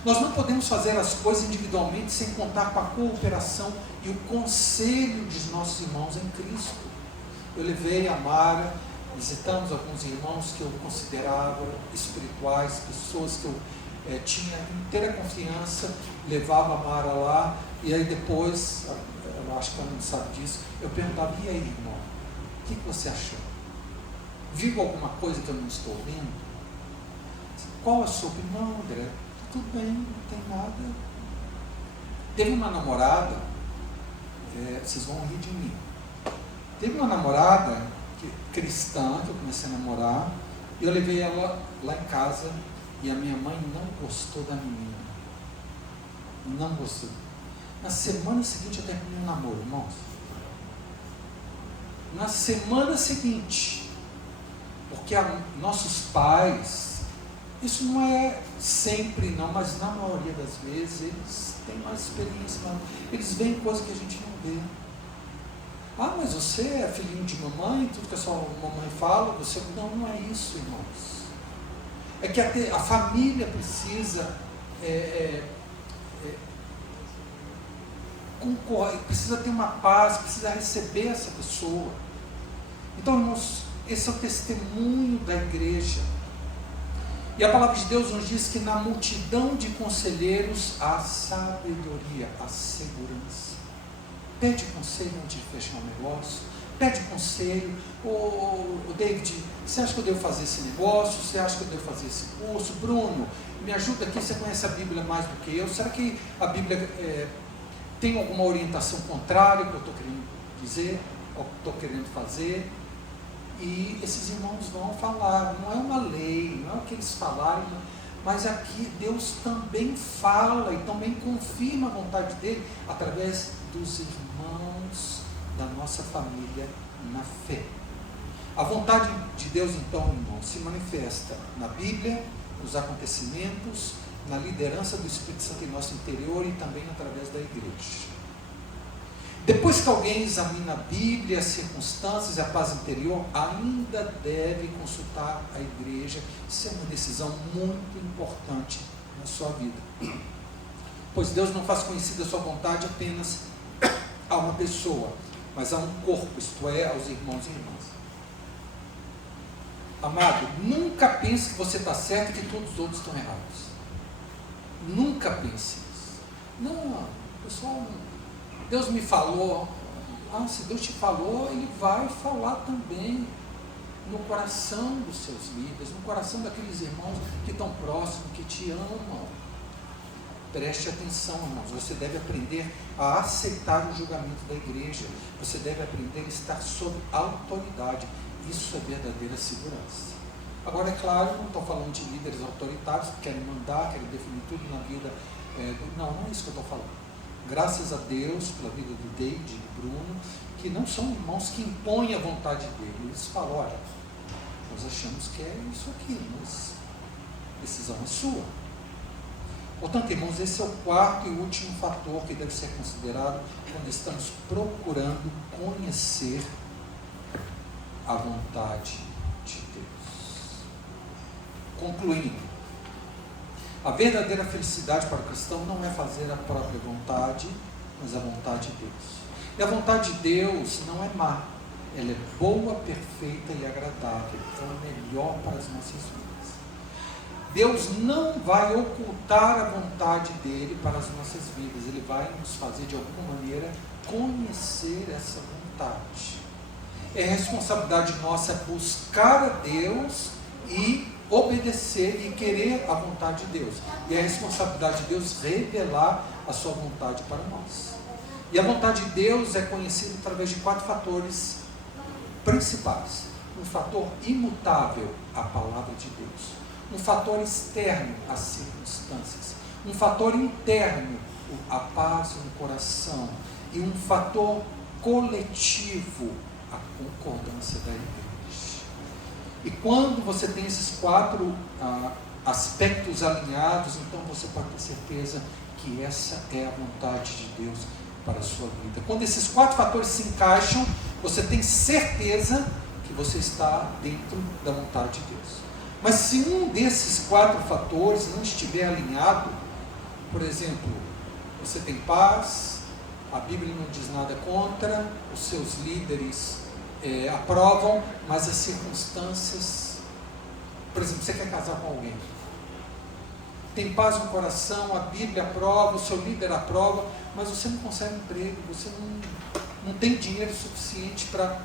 Nós não podemos fazer as coisas individualmente sem contar com a cooperação e o conselho dos nossos irmãos em Cristo. Eu levei a Mara, visitamos alguns irmãos que eu considerava espirituais, pessoas que eu tinha inteira confiança, levava a Mara lá, e aí depois eu acho que ela não sabe disso, eu perguntava, e aí, irmão, o que você achou? Viu alguma coisa que eu não estou vendo? Qual a sua opinião, André? Tudo bem, não tem nada. Teve uma namorada, vocês vão rir de mim, teve uma namorada cristã, que eu comecei a namorar, e eu levei ela lá em casa, e a minha mãe não gostou da menina. Não gostou. Na semana seguinte eu terminei um namoro, irmãos. Na semana seguinte, porque nossos pais, isso não é sempre não, mas na maioria das vezes eles têm mais experiência, eles veem coisas que a gente não vê. Ah, mas você é filhinho de mamãe, tudo que a sua mamãe fala, você... Não é isso, irmãos. É que a família precisa concorrer, precisa ter uma paz, precisa receber essa pessoa. Então, irmãos, esse é o testemunho da igreja. E a palavra de Deus nos diz que na multidão de conselheiros há sabedoria, há segurança. Pede conselho antes de fechar um negócio. Pede conselho. Ô David, você acha que eu devo fazer esse negócio? Você acha que eu devo fazer esse curso? Bruno, me ajuda aqui, você conhece a Bíblia mais do que eu. Será que a Bíblia tem alguma orientação contrária ao que eu estou querendo dizer, ao que estou querendo fazer? E esses irmãos vão falar, não é uma lei, não é o que eles falarem, mas aqui Deus também fala e também confirma a vontade dele através dos irmãos da nossa família na fé. A vontade de Deus, então, irmãos, se manifesta na Bíblia, nos acontecimentos, na liderança do Espírito Santo em nosso interior e também através da igreja. Depois que alguém examina a Bíblia, as circunstâncias e a paz interior, ainda deve consultar a igreja. Isso é uma decisão muito importante na sua vida. Pois Deus não faz conhecida a sua vontade apenas a uma pessoa, mas a um corpo, isto é, aos irmãos e irmãs. Amado, nunca pense que você está certo e que todos os outros estão errados. Nunca pense isso. Não, pessoal, Deus me falou. Se Deus te falou, Ele vai falar também no coração dos seus líderes, no coração daqueles irmãos que estão próximos, que te amam. Preste atenção, irmãos, você deve aprender a aceitar o julgamento da igreja, você deve aprender a estar sob autoridade. Isso é verdadeira segurança. Agora, é claro, não estou falando de líderes autoritários que querem mandar, querem definir tudo na vida. Não é isso que eu estou falando. Graças a Deus, pela vida do David e do Bruno, que não são irmãos que impõem a vontade dele. Eles falam, olha, nós achamos que é isso aqui, mas a decisão é sua. Portanto, irmãos, esse é o quarto e último fator que deve ser considerado quando estamos procurando conhecer a vontade de Deus. Concluindo, a verdadeira felicidade para o cristão não é fazer a própria vontade, mas a vontade de Deus. E a vontade de Deus não é má, ela é boa, perfeita e agradável, é o melhor para as nossas vidas. Deus não vai ocultar a vontade dele para as nossas vidas, ele vai nos fazer de alguma maneira conhecer essa vontade. É responsabilidade nossa buscar a Deus e obedecer e querer a vontade de Deus. E é responsabilidade de Deus revelar a sua vontade para nós. E a vontade de Deus é conhecida através de 4 fatores principais. Um fator imutável, a palavra de Deus. Um fator externo, as circunstâncias. Um fator interno, a paz no coração. E um fator coletivo, a concordância da igreja. E quando você tem esses 4 aspectos alinhados, então você pode ter certeza que essa é a vontade de Deus para a sua vida. Quando esses 4 fatores se encaixam, você tem certeza que você está dentro da vontade de Deus. Mas se um desses 4 fatores não estiver alinhado, por exemplo, você tem paz, a Bíblia não diz nada contra, os seus líderes aprovam, mas as circunstâncias, por exemplo, você quer casar com alguém, tem paz no coração, a Bíblia aprova, o seu líder aprova, mas você não consegue emprego, você não tem dinheiro suficiente para...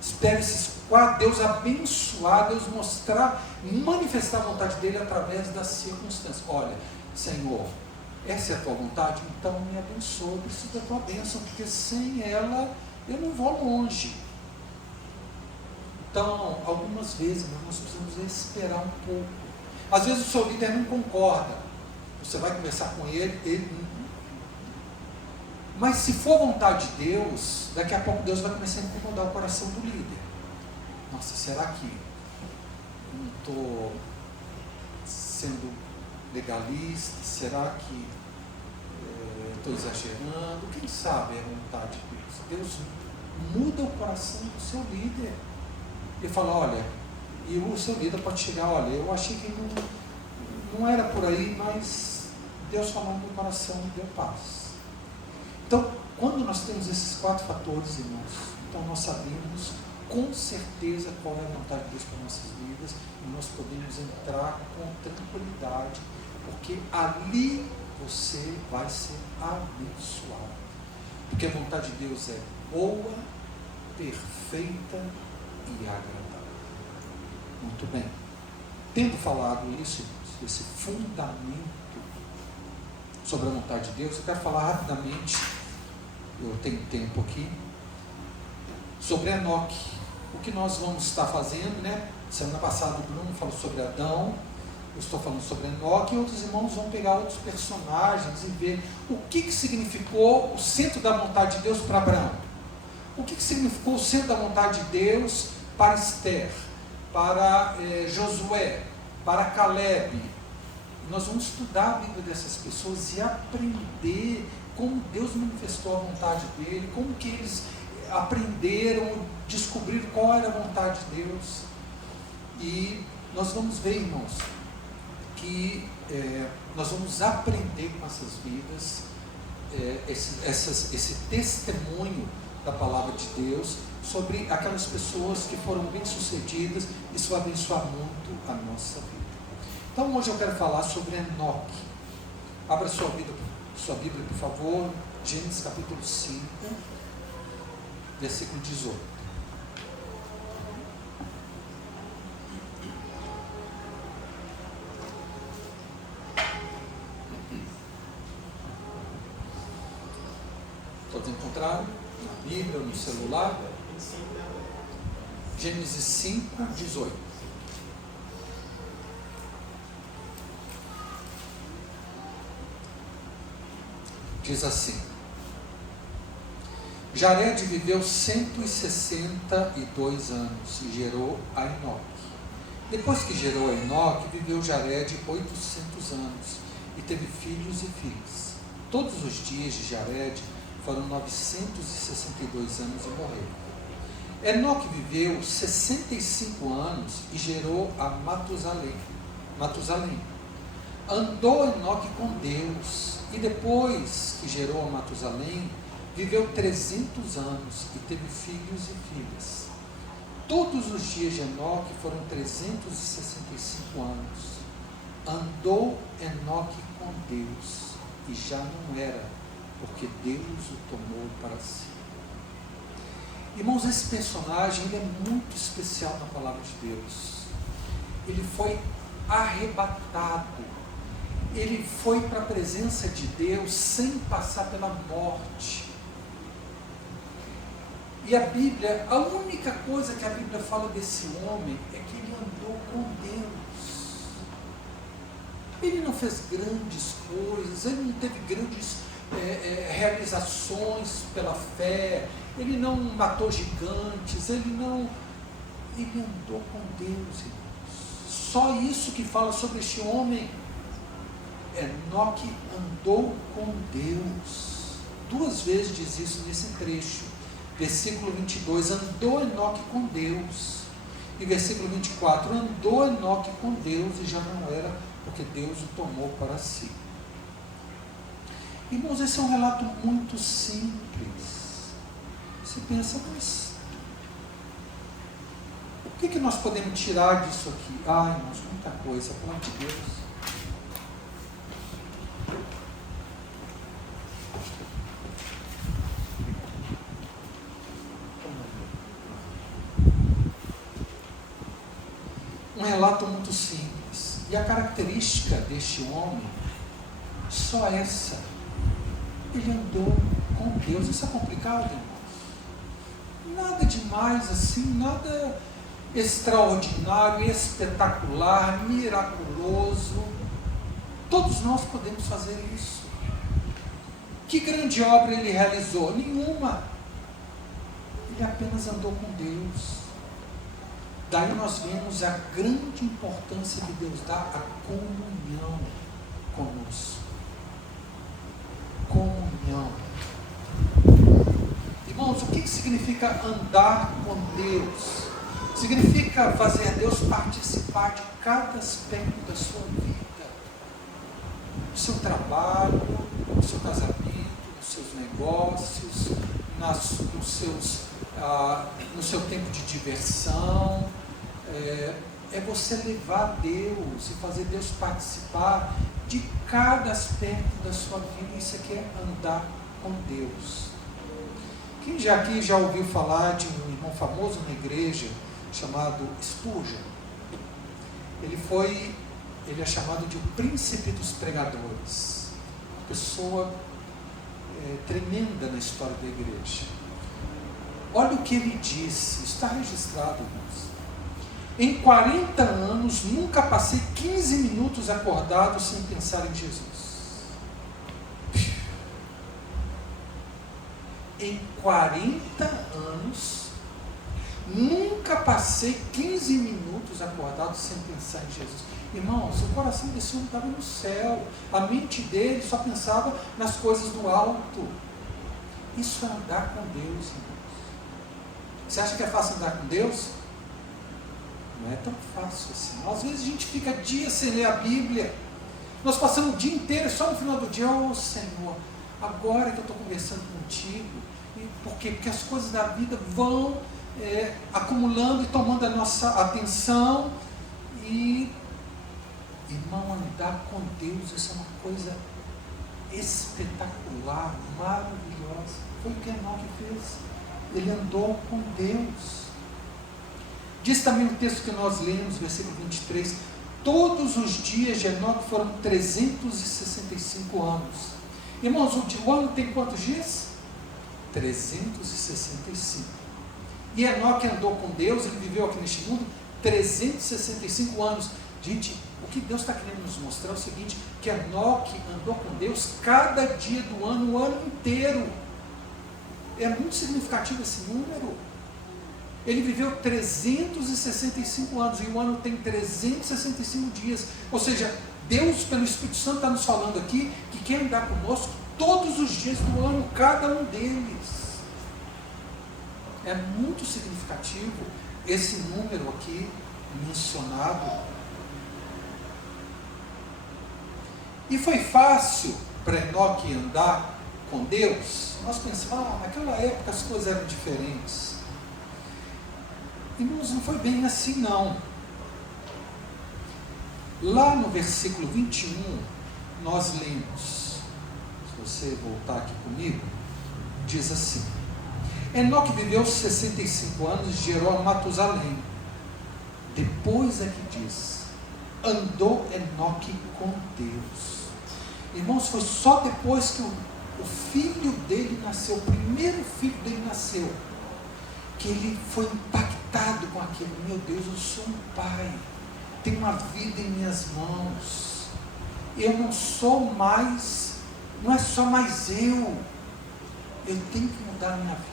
Espere esses 4, Deus abençoar, Deus mostrar, manifestar a vontade dele através das circunstâncias. Olha, Senhor, essa é a tua vontade? Então me abençoa, eu preciso da tua bênção, porque sem ela eu não vou longe. Então, algumas vezes, nós precisamos esperar um pouco. Às vezes o seu líder não concorda, você vai conversar com ele. Mas se for vontade de Deus, daqui a pouco Deus vai começar a incomodar o coração do líder. Nossa, será que eu não estou sendo legalista? Será que estou exagerando? Quem sabe é a vontade de Deus? Deus muda o coração do seu líder. Ele fala, olha, e o seu líder pode chegar, olha, eu achei que não era por aí, mas Deus falou no meu coração e deu paz. Então, quando nós temos esses 4 fatores, irmãos, então nós sabemos com certeza qual é a vontade de Deus para nossas vidas, e nós podemos entrar com tranquilidade, porque ali você vai ser abençoado. Porque a vontade de Deus é boa, perfeita e agradável. Muito bem. Tendo falado isso, esse fundamento sobre a vontade de Deus, eu quero falar rapidamente, eu tenho tempo aqui, sobre Enoque. O que nós vamos estar fazendo, né? Semana passada o Bruno falou sobre Adão, eu estou falando sobre Enoque, e outros irmãos vão pegar outros personagens e ver o que significou o centro da vontade de Deus para Abraão, o que significou o centro da vontade de Deus para Esther, para Josué, para Caleb. Nós vamos estudar a Bíblia dessas pessoas e aprender como Deus manifestou a vontade dele, como que eles aprenderam, descobriram qual era a vontade de Deus. E nós vamos ver, irmãos, que nós vamos aprender com essas vidas, esse testemunho da palavra de Deus sobre aquelas pessoas que foram bem-sucedidas. Isso vai abençoar muito a nossa vida. Então hoje eu quero falar sobre Enoque. Abra sua Bíblia, por favor, Gênesis capítulo 5, versículo 18. Todos encontraram? Na Bíblia, no celular? Gênesis 5, 18. Diz assim: Jared viveu 162 anos e gerou a Enoque. Depois que gerou a Enoque, viveu Jared 800 anos e teve filhos e filhas. Todos os dias de Jared foram 962 anos e morreu. Enoque viveu 65 anos e gerou a Matusalém. Andou Enoque com Deus, e depois que gerou a Matusalém, viveu 300 anos e teve filhos e filhas. Todos os dias de Enoque foram 365 anos. Andou Enoque com Deus, e já não era, porque Deus o tomou para si. Irmãos, esse personagem ele é muito especial na palavra de Deus. Ele foi arrebatado. Ele foi para a presença de Deus sem passar pela morte. E a Bíblia, a única coisa que a Bíblia fala desse homem é que ele andou com Deus. Ele não fez grandes coisas, ele não teve grandes realizações pela fé, ele não matou gigantes, ele andou com Deus, irmãos. Só isso que fala sobre este homem. Enoque andou com Deus. 2 vezes diz isso nesse trecho. Versículo 22, andou Enoque com Deus. E versículo 24, andou Enoque com Deus e já não era, porque Deus o tomou para si. Irmãos, esse é um relato muito simples. Você pensa, mas O que nós podemos tirar disso aqui? Irmãos, muita coisa, pelo amor de Deus. Um relato muito simples. E a característica deste homem, só essa. Ele andou com Deus. Isso é complicado, irmãos. Nada demais assim, nada extraordinário, espetacular, miraculoso. Todos nós podemos fazer isso. Que grande obra ele realizou? Nenhuma. Ele apenas andou com Deus. Daí nós vemos a grande importância que Deus dá à comunhão conosco. Comunhão. Irmãos, o que significa andar com Deus? Significa fazer Deus participar de cada aspecto da sua vida. No seu trabalho, no seu casamento, nos seus negócios, no seu tempo de diversão. É você levar Deus e fazer Deus participar de cada aspecto da sua vida. Isso aqui é andar com Deus. Quem aqui já ouviu falar de um irmão famoso na igreja chamado Spurgeon? Ele é chamado de o príncipe dos pregadores. Uma pessoa tremenda na história da igreja. Olha o que ele disse, está registrado, irmãos. Em 40 anos, nunca passei 15 minutos acordado sem pensar em Jesus. Em 40 anos, nunca passei 15 minutos acordado sem pensar em Jesus. Irmãos, o coração desse homem estava no céu. A mente dele só pensava nas coisas do alto. Isso é andar com Deus, irmãos. Você acha que é fácil andar com Deus? Não é tão fácil assim. Às vezes a gente fica dias sem ler a Bíblia. Nós passamos o dia inteiro e só no final do dia, Senhor, agora que eu estou conversando contigo. Por quê? Porque as coisas da vida vão acumulando e tomando a nossa atenção. E, irmão, andar com Deus, isso é uma coisa espetacular, maravilhosa. Foi o que Enoque fez. Ele andou com Deus. Diz também o texto que nós lemos, versículo 23, todos os dias de Enoque foram 365 anos. Irmãos, o ano tem quantos dias? 365. E Enoque andou com Deus, ele viveu aqui neste mundo 365 anos. Gente, o que Deus está querendo nos mostrar é o seguinte, que Enoque andou com Deus cada dia do ano, o ano inteiro. É muito significativo esse número. Ele viveu 365 anos, e o ano tem 365 dias. Ou seja, Deus, pelo Espírito Santo, está nos falando aqui, que quer andar conosco todos os dias do ano, cada um deles. É muito significativo esse número aqui mencionado. E foi fácil para Enoque andar com Deus? Nós pensamos, naquela época as coisas eram diferentes. Irmãos, não foi bem assim não. Lá no versículo 21, nós lemos, se você voltar aqui comigo, diz assim, Enoque viveu 65 anos e gerou a Matusalém. Depois é que diz, andou Enoque com Deus. Irmãos, foi só depois que o filho dele nasceu, o primeiro filho dele nasceu, que ele foi impactado com aquilo. Meu Deus, eu sou um pai, tenho uma vida em minhas mãos, eu não sou mais, não é só mais eu tenho que mudar a minha vida.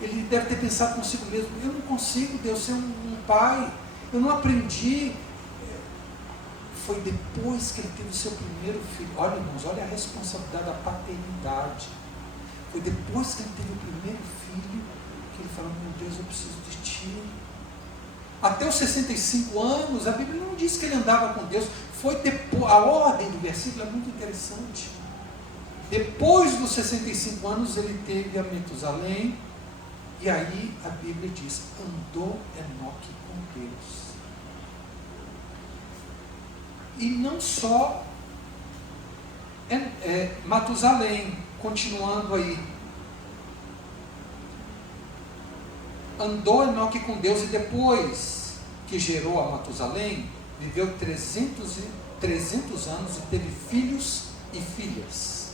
Ele deve ter pensado consigo mesmo, eu não consigo, Deus, ser um pai, eu não aprendi. Foi depois que ele teve o seu primeiro filho. Olha, irmãos, olha a responsabilidade da paternidade. Foi depois que ele teve o primeiro filho que ele falou, meu Deus, eu preciso de ti. Até os 65 anos, a Bíblia não diz que ele andava com Deus. Foi depois, a ordem do versículo é muito interessante. Depois dos 65 anos, ele teve a Metusalém, E aí a Bíblia diz, andou Enoque com Deus. E não só Matusalém, continuando aí. Andou Enoque com Deus e depois que gerou a Matusalém, viveu 300 anos e teve filhos e filhas.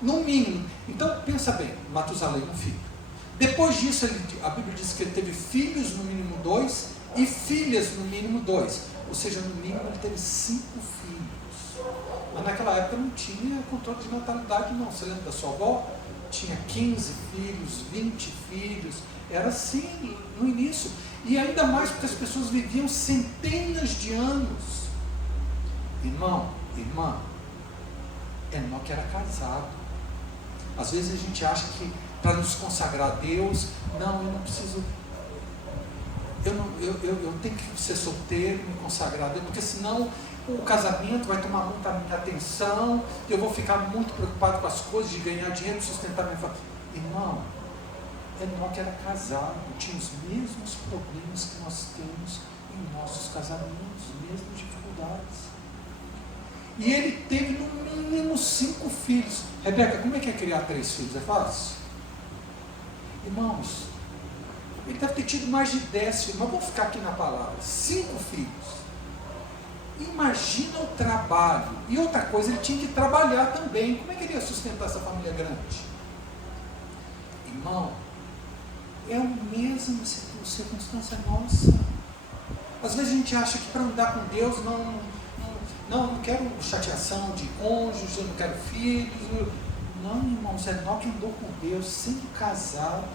No mínimo. Então, pensa bem, Matusalém, um filho. Depois disso, a Bíblia diz que ele teve filhos, no mínimo 2, e filhas, no mínimo 2. Ou seja, no mínimo ele teve 5 filhos. Mas naquela época não tinha controle de natalidade, não. Você lembra da sua avó? Tinha 15 filhos, 20 filhos. Era assim no início. E ainda mais porque as pessoas viviam centenas de anos. Irmão, irmã, Enoque era casado. Às vezes a gente acha que para nos consagrar a Deus, não, eu não preciso, eu tenho que ser solteiro, me consagrar a Deus, porque senão o casamento vai tomar muita minha atenção, eu vou ficar muito preocupado com as coisas, de ganhar dinheiro, sustentar minha família. Irmão, Enoque era casado, tinha os mesmos problemas que nós temos em nossos casamentos, mesmas dificuldades. E ele teve no mínimo 5 filhos. Rebeca, como é que é criar 3 filhos? É fácil? Irmãos, ele deve ter tido mais de 10 filhos, mas vamos ficar aqui na palavra, 5 filhos. Imagina o trabalho. E outra coisa, ele tinha que trabalhar também. Como é que ele ia sustentar essa família grande? Irmão, é a mesma circunstância nossa. Às vezes a gente acha que para andar com Deus, não quero chateação de cônjuge, eu não quero filhos. Não, irmãos, Enoque andou com Deus, sendo casado,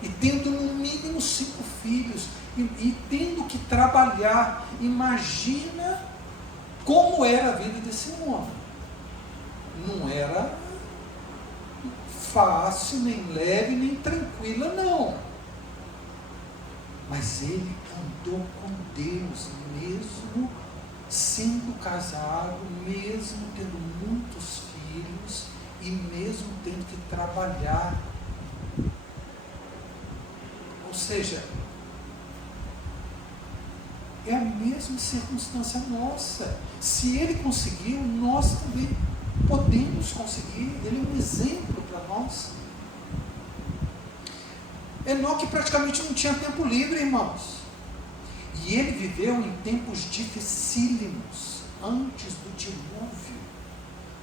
e tendo no mínimo 5 filhos, e tendo que trabalhar. Imagina como era a vida desse homem. Não era fácil, nem leve, nem tranquila, não. Mas ele andou com Deus, mesmo sendo casado, mesmo tendo muitos filhos, e mesmo tendo que trabalhar. Ou seja, é a mesma circunstância nossa. Se ele conseguiu, nós também podemos conseguir. Ele é um exemplo para nós. Enoque praticamente não tinha tempo livre, irmãos. E ele viveu em tempos dificílimos, antes do dilúvio.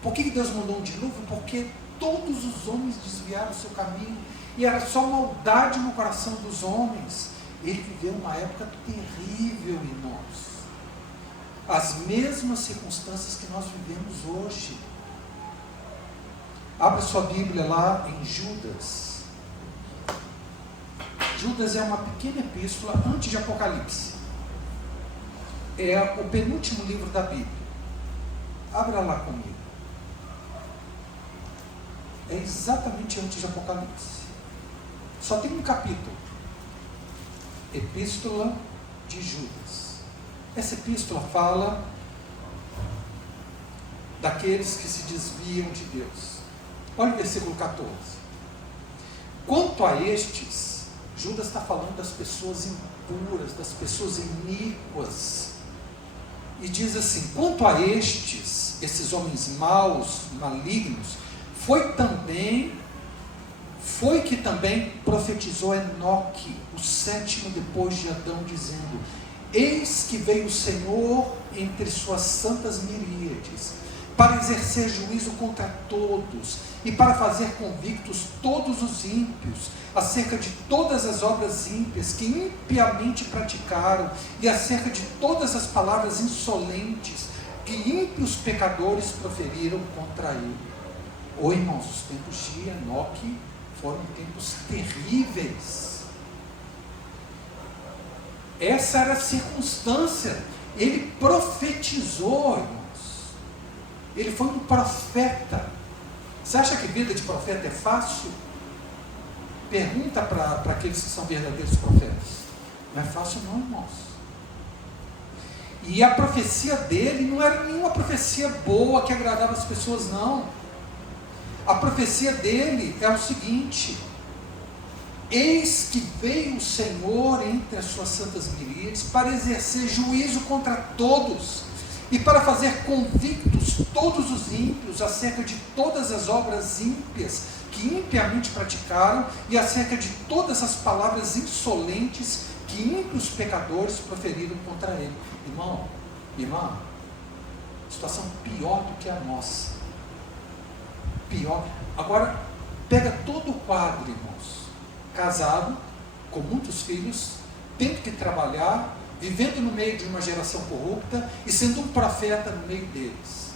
Por que Deus mandou um dilúvio? Porque todos os homens desviaram o seu caminho, e era só maldade no coração dos homens. Ele viveu uma época terrível, irmãos. As mesmas circunstâncias que nós vivemos hoje. Abra sua Bíblia lá em Judas. Judas é uma pequena epístola antes de Apocalipse. É o penúltimo livro da Bíblia. Abra lá comigo. É exatamente antes de Apocalipse. Só tem um capítulo. Epístola de Judas. Essa epístola fala daqueles que se desviam de Deus. Olha o versículo 14. Quanto a estes, Judas está falando das pessoas impuras, das pessoas iníquas. E diz assim: quanto a estes, esses homens maus, malignos, foi que também profetizou Enoque, o 7º depois de Adão, dizendo: eis que veio o Senhor entre suas santas miríades, para exercer juízo contra todos, e para fazer convictos todos os ímpios, acerca de todas as obras ímpias que impiamente praticaram, e acerca de todas as palavras insolentes que ímpios pecadores proferiram contra ele. Irmãos, os tempos de Enoque foram tempos terríveis. Essa era a circunstância. Ele profetizou, irmãos. Ele foi um profeta. Você acha que vida de profeta é fácil? Pergunta para aqueles que são verdadeiros profetas. Não é fácil não, irmãos. E a profecia dele não era nenhuma profecia boa que agradava as pessoas, não. A profecia dele é o seguinte: eis que veio o Senhor entre as suas santas miríades para exercer juízo contra todos e para fazer convictos todos os ímpios acerca de todas as obras ímpias que impiamente praticaram e acerca de todas as palavras insolentes que ímpios pecadores proferiram contra ele. Irmão, irmã, situação pior do que a nossa. Pior. Agora, pega todo o quadro, irmãos. Casado, com muitos filhos, tendo que trabalhar, vivendo no meio de uma geração corrupta e sendo um profeta no meio deles.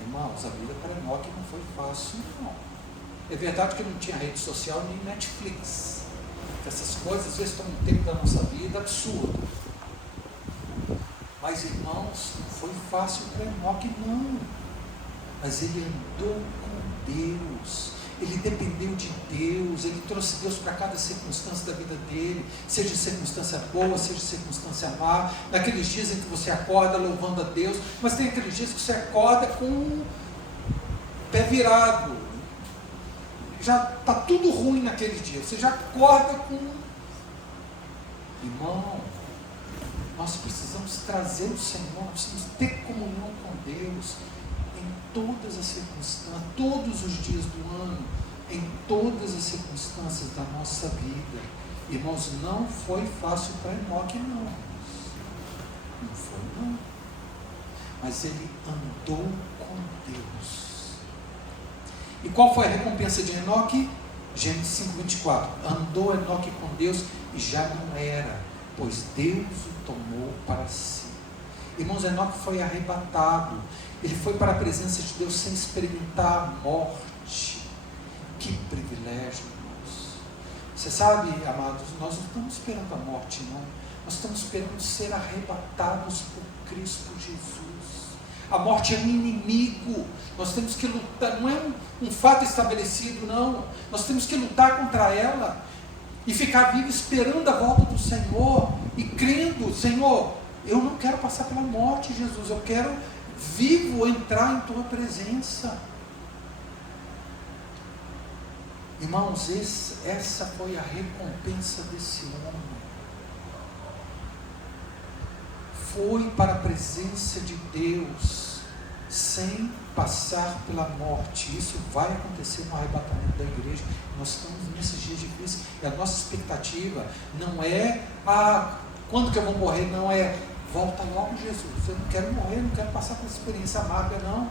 Irmãos, a vida para Enoque não foi fácil, não. É verdade que não tinha rede social nem Netflix. Essas coisas às vezes tomam tempo da nossa vida absurdo. Mas, irmãos, não foi fácil para Enoque, não. Mas ele andou com Deus. Ele dependeu de Deus, ele trouxe Deus para cada circunstância da vida dele, seja circunstância boa, seja circunstância má, naqueles dias em que você acorda louvando a Deus, mas tem aqueles dias que você acorda com o pé virado, já está tudo ruim naquele dia, você já acorda com... Irmão, nós precisamos trazer o Senhor, nós precisamos ter comunhão com Deus, em todas as circunstâncias, todos os dias do ano, em todas as circunstâncias da nossa vida. Irmãos, não foi fácil para Enoque, não. Não foi, não. Mas ele andou com Deus. E qual foi a recompensa de Enoque? Gênesis 5:24. Andou Enoque com Deus e já não era, pois Deus o tomou para si. Irmãos, Enoque foi arrebatado. Ele foi para a presença de Deus sem experimentar a morte. Que privilégio, irmãos. Você sabe, amados, nós não estamos esperando a morte, não. Nós estamos esperando ser arrebatados por Cristo Jesus. A morte é um inimigo. Nós temos que lutar, não é um fato estabelecido, não. Nós temos que lutar contra ela e ficar vivo esperando a volta do Senhor e crendo, Senhor, eu não quero passar pela morte, Jesus, eu quero vivo entrar em tua presença. Irmãos, essa foi a recompensa desse homem. Foi para a presença de Deus sem passar pela morte. Isso vai acontecer no arrebatamento da igreja. Nós estamos nesses dias difíceis e a nossa expectativa não é quando que eu vou morrer, não é volta logo, Jesus, eu não quero morrer, não quero passar por essa experiência amarga, não.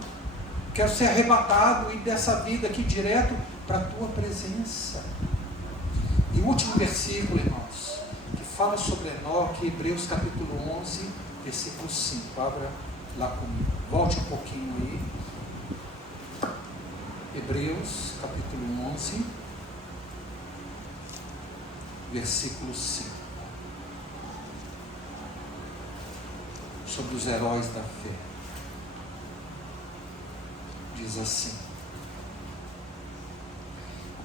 Quero ser arrebatado e dessa vida aqui direto para a tua presença. E o último versículo, irmãos, que fala sobre Enoque, Hebreus capítulo 11, versículo 5. Abra lá comigo. Volte um pouquinho aí. Hebreus capítulo 11, versículo 5. Sobre os heróis da fé. Diz assim: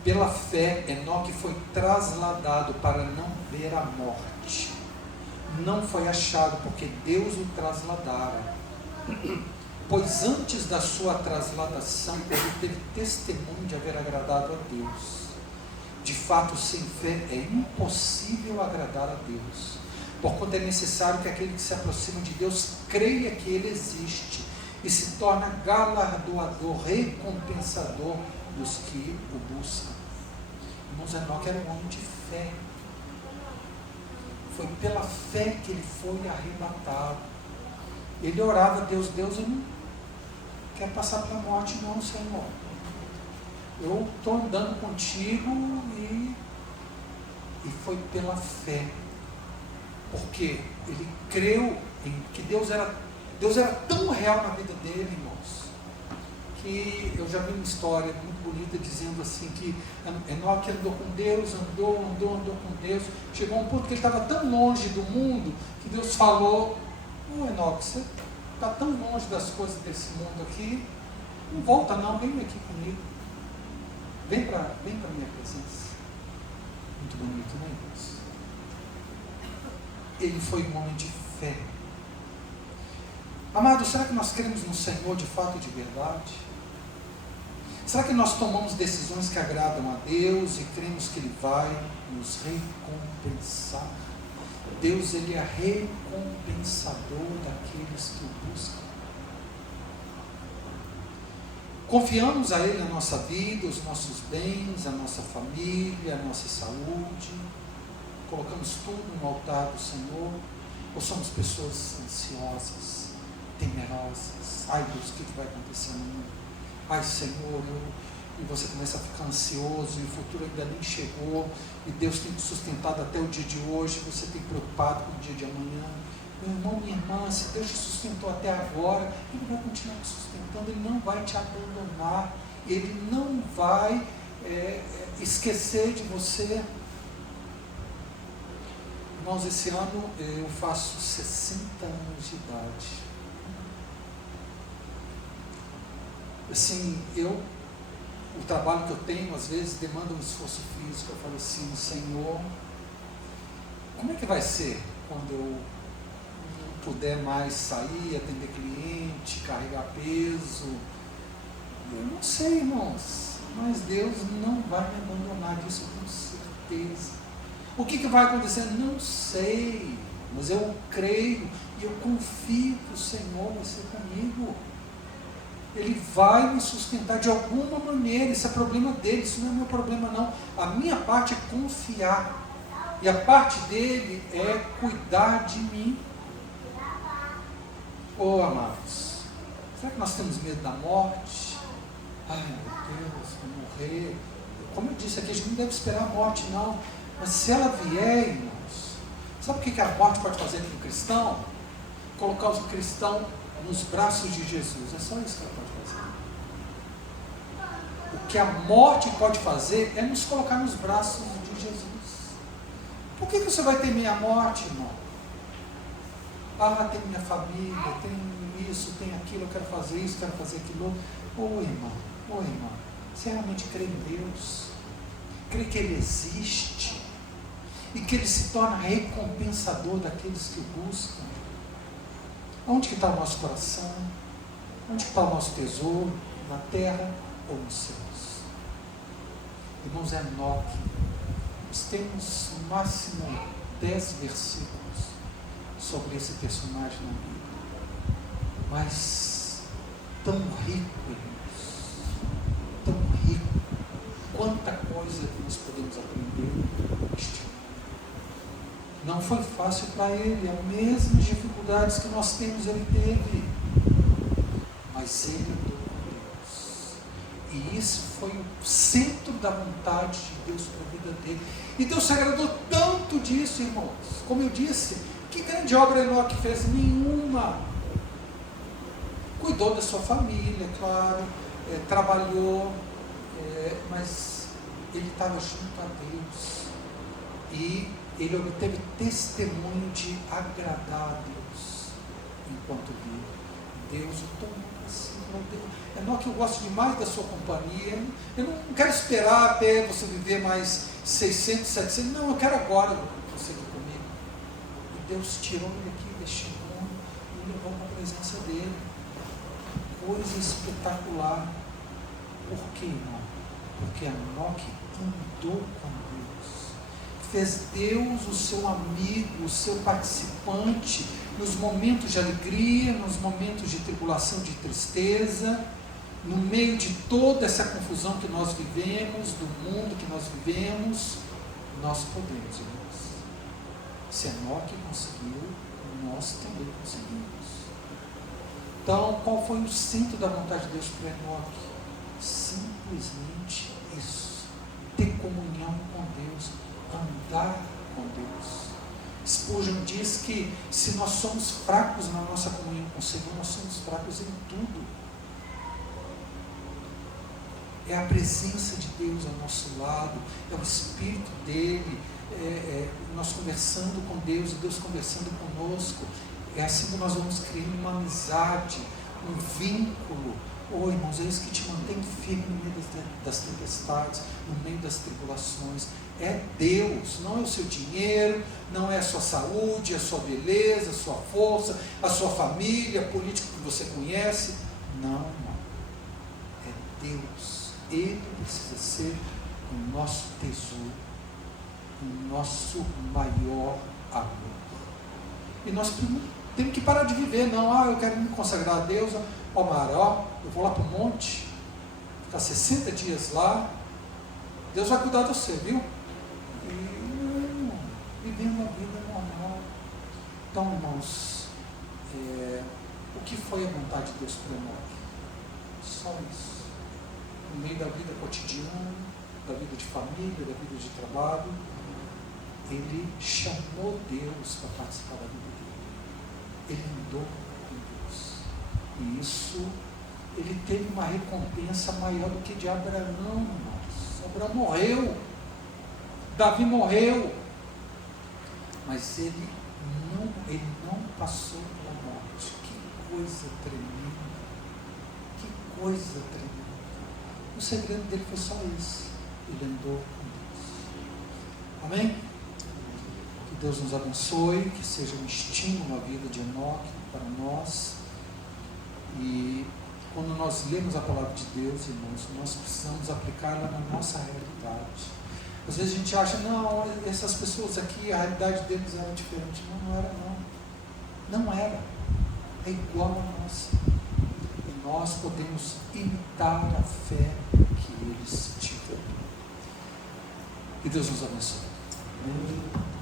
pela fé, Enoque foi trasladado para não ver a morte. Não foi achado, porque Deus o trasladara. Pois antes da sua trasladação, ele teve testemunho de haver agradado a Deus. De fato, sem fé é impossível agradar a Deus. Porquanto é necessário que aquele que se aproxima de Deus creia que Ele existe e se torna galardoador, recompensador dos que o buscam. Irmãos, Enoque era um homem de fé. Foi pela fé que ele foi arrebatado. Ele orava a Deus, Deus, eu não quero passar pela morte não, Senhor. Eu estou andando contigo e foi pela fé. Porque ele creu em que Deus era tão real na vida dele, irmãos, que eu já vi uma história muito bonita dizendo assim, que Enoque andou com Deus, andou com Deus, chegou a um ponto que ele estava tão longe do mundo, que Deus falou: Enoque, você está tão longe das coisas desse mundo aqui, não volta não, vem aqui comigo, vem para a minha presença. Muito bonito, né, irmãos? Ele foi um homem de fé. Amado, será que nós cremos no Senhor de fato e de verdade? Será que nós tomamos decisões que agradam a Deus e cremos que Ele vai nos recompensar? Deus, Ele é recompensador daqueles que o buscam. Confiamos a Ele a nossa vida, os nossos bens, a nossa família, a nossa saúde. Colocamos tudo no altar do Senhor. Ou somos pessoas ansiosas, temerosas? Ai Deus, o que vai acontecer amanhã? Ai Senhor, e você começa a ficar ansioso, e o futuro ainda nem chegou, e Deus tem te sustentado até o dia de hoje, você tem preocupado com o dia de amanhã. Meu irmão, minha irmã, se Deus te sustentou até agora, Ele vai continuar te sustentando, Ele não vai te abandonar, Ele não vai esquecer de você. Irmãos, esse ano eu faço 60 anos de idade. Assim, o trabalho que eu tenho, às vezes, demanda um esforço físico. Eu falo assim, Senhor, como é que vai ser quando eu não puder mais sair, atender cliente, carregar peso? Eu não sei, irmãos, mas Deus não vai me abandonar, disso eu tenho certeza. O que vai acontecer? Não sei, mas eu creio e eu confio que o Senhor vai ser comigo. Ele vai me sustentar de alguma maneira. Isso é problema dele, isso não é meu problema não. A minha parte é confiar, e a parte dele é cuidar de mim. Oh, amados, será que nós temos medo da morte? Ai meu Deus, vou morrer. Como eu disse aqui, a gente não deve esperar a morte não. Mas se ela vier, irmãos, sabe o que a morte pode fazer com o cristão? Colocar o cristão nos braços de Jesus. É só isso que ela pode fazer. O que a morte pode fazer é nos colocar nos braços de Jesus. Por que você vai temer a morte, irmão? Ah, tem minha família, tem isso, tem aquilo, eu quero fazer isso, quero fazer aquilo. Ô irmão, você realmente crê em Deus? Crê que Ele existe? E que Ele se torna recompensador daqueles que o buscam? Onde que está o nosso coração? Onde que está o nosso tesouro? Na terra ou nos céus? Irmãos, é Enoque. Nós temos no máximo 10 versículos sobre esse personagem na Bíblia. Mas tão rico, irmãos. Tão rico. Quanta coisa que nós podemos aprender neste ano. Não foi fácil para ele, as mesmas dificuldades que nós temos ele teve, mas ele andou com Deus, e isso foi o centro da vontade de Deus para a vida dele, e Deus se agradou tanto disso, irmãos. Como eu disse, que grande obra Enoque fez? Nenhuma. Cuidou da sua família, claro, trabalhou, mas ele estava junto a Deus, e ele obteve testemunho de agradar a Deus enquanto vive. Deus o tomou assim. Enoque, eu gosto demais da sua companhia. Eu não quero esperar até você viver mais 600, 700. Não, eu quero agora você aqui comigo. E Deus tirou ele aqui deste mundo e levou para a presença dele. Coisa espetacular. Por quê, irmão? Porque Enoque andou com Deus. Fez Deus o seu amigo, o seu participante, nos momentos de alegria, nos momentos de tribulação, de tristeza, no meio de toda essa confusão que nós vivemos, do mundo que nós vivemos, nós podemos, irmãos. Se Enoque conseguiu, nós também conseguimos. Então, qual foi o centro da vontade de Deus para Enoque? Simplesmente isso, ter comunhão com Deus, andar com Deus. Spurgeon diz que se nós somos fracos na nossa comunhão com o Senhor, nós somos fracos em tudo. É a presença de Deus ao nosso lado, é o Espírito dele, nós conversando com Deus e Deus conversando conosco. É assim que nós vamos criando uma amizade, um vínculo. Irmãos, é isso que te mantém firme no meio das tempestades, no meio das tribulações. É Deus, não é o seu dinheiro, não é a sua saúde, a sua beleza, a sua força, a sua família, político que você conhece. Não, irmão. É Deus. Ele precisa ser o nosso tesouro, o nosso maior amor. E nós temos que parar de viver, não, eu quero me consagrar a Deus, Mara, eu vou lá para o monte, ficar 60 dias lá, Deus vai cuidar de você, viu? E vivendo a vida normal. Então, irmãos, o que foi a vontade de Deus para Enoque? Só isso. No meio da vida cotidiana, da vida de família, da vida de trabalho, ele chamou Deus para participar da vida dele. Ele andou com Deus. E isso, ele teve uma recompensa maior do que de Abraão, irmãos. Abraão morreu, Davi morreu, mas ele não passou pela morte. Que coisa tremenda, que coisa tremenda. O segredo dele foi só esse, ele andou com Deus. Amém? Que Deus nos abençoe, que seja um estímulo à vida de Enoque para nós. E quando nós lemos a palavra de Deus, irmãos, nós precisamos aplicá-la na nossa realidade. Às vezes a gente acha, não, essas pessoas aqui, a realidade deles era diferente. Não era não. Não era. É igual a nossa. E nós podemos imitar a fé que eles tiveram. E Deus nos abençoe. Amém.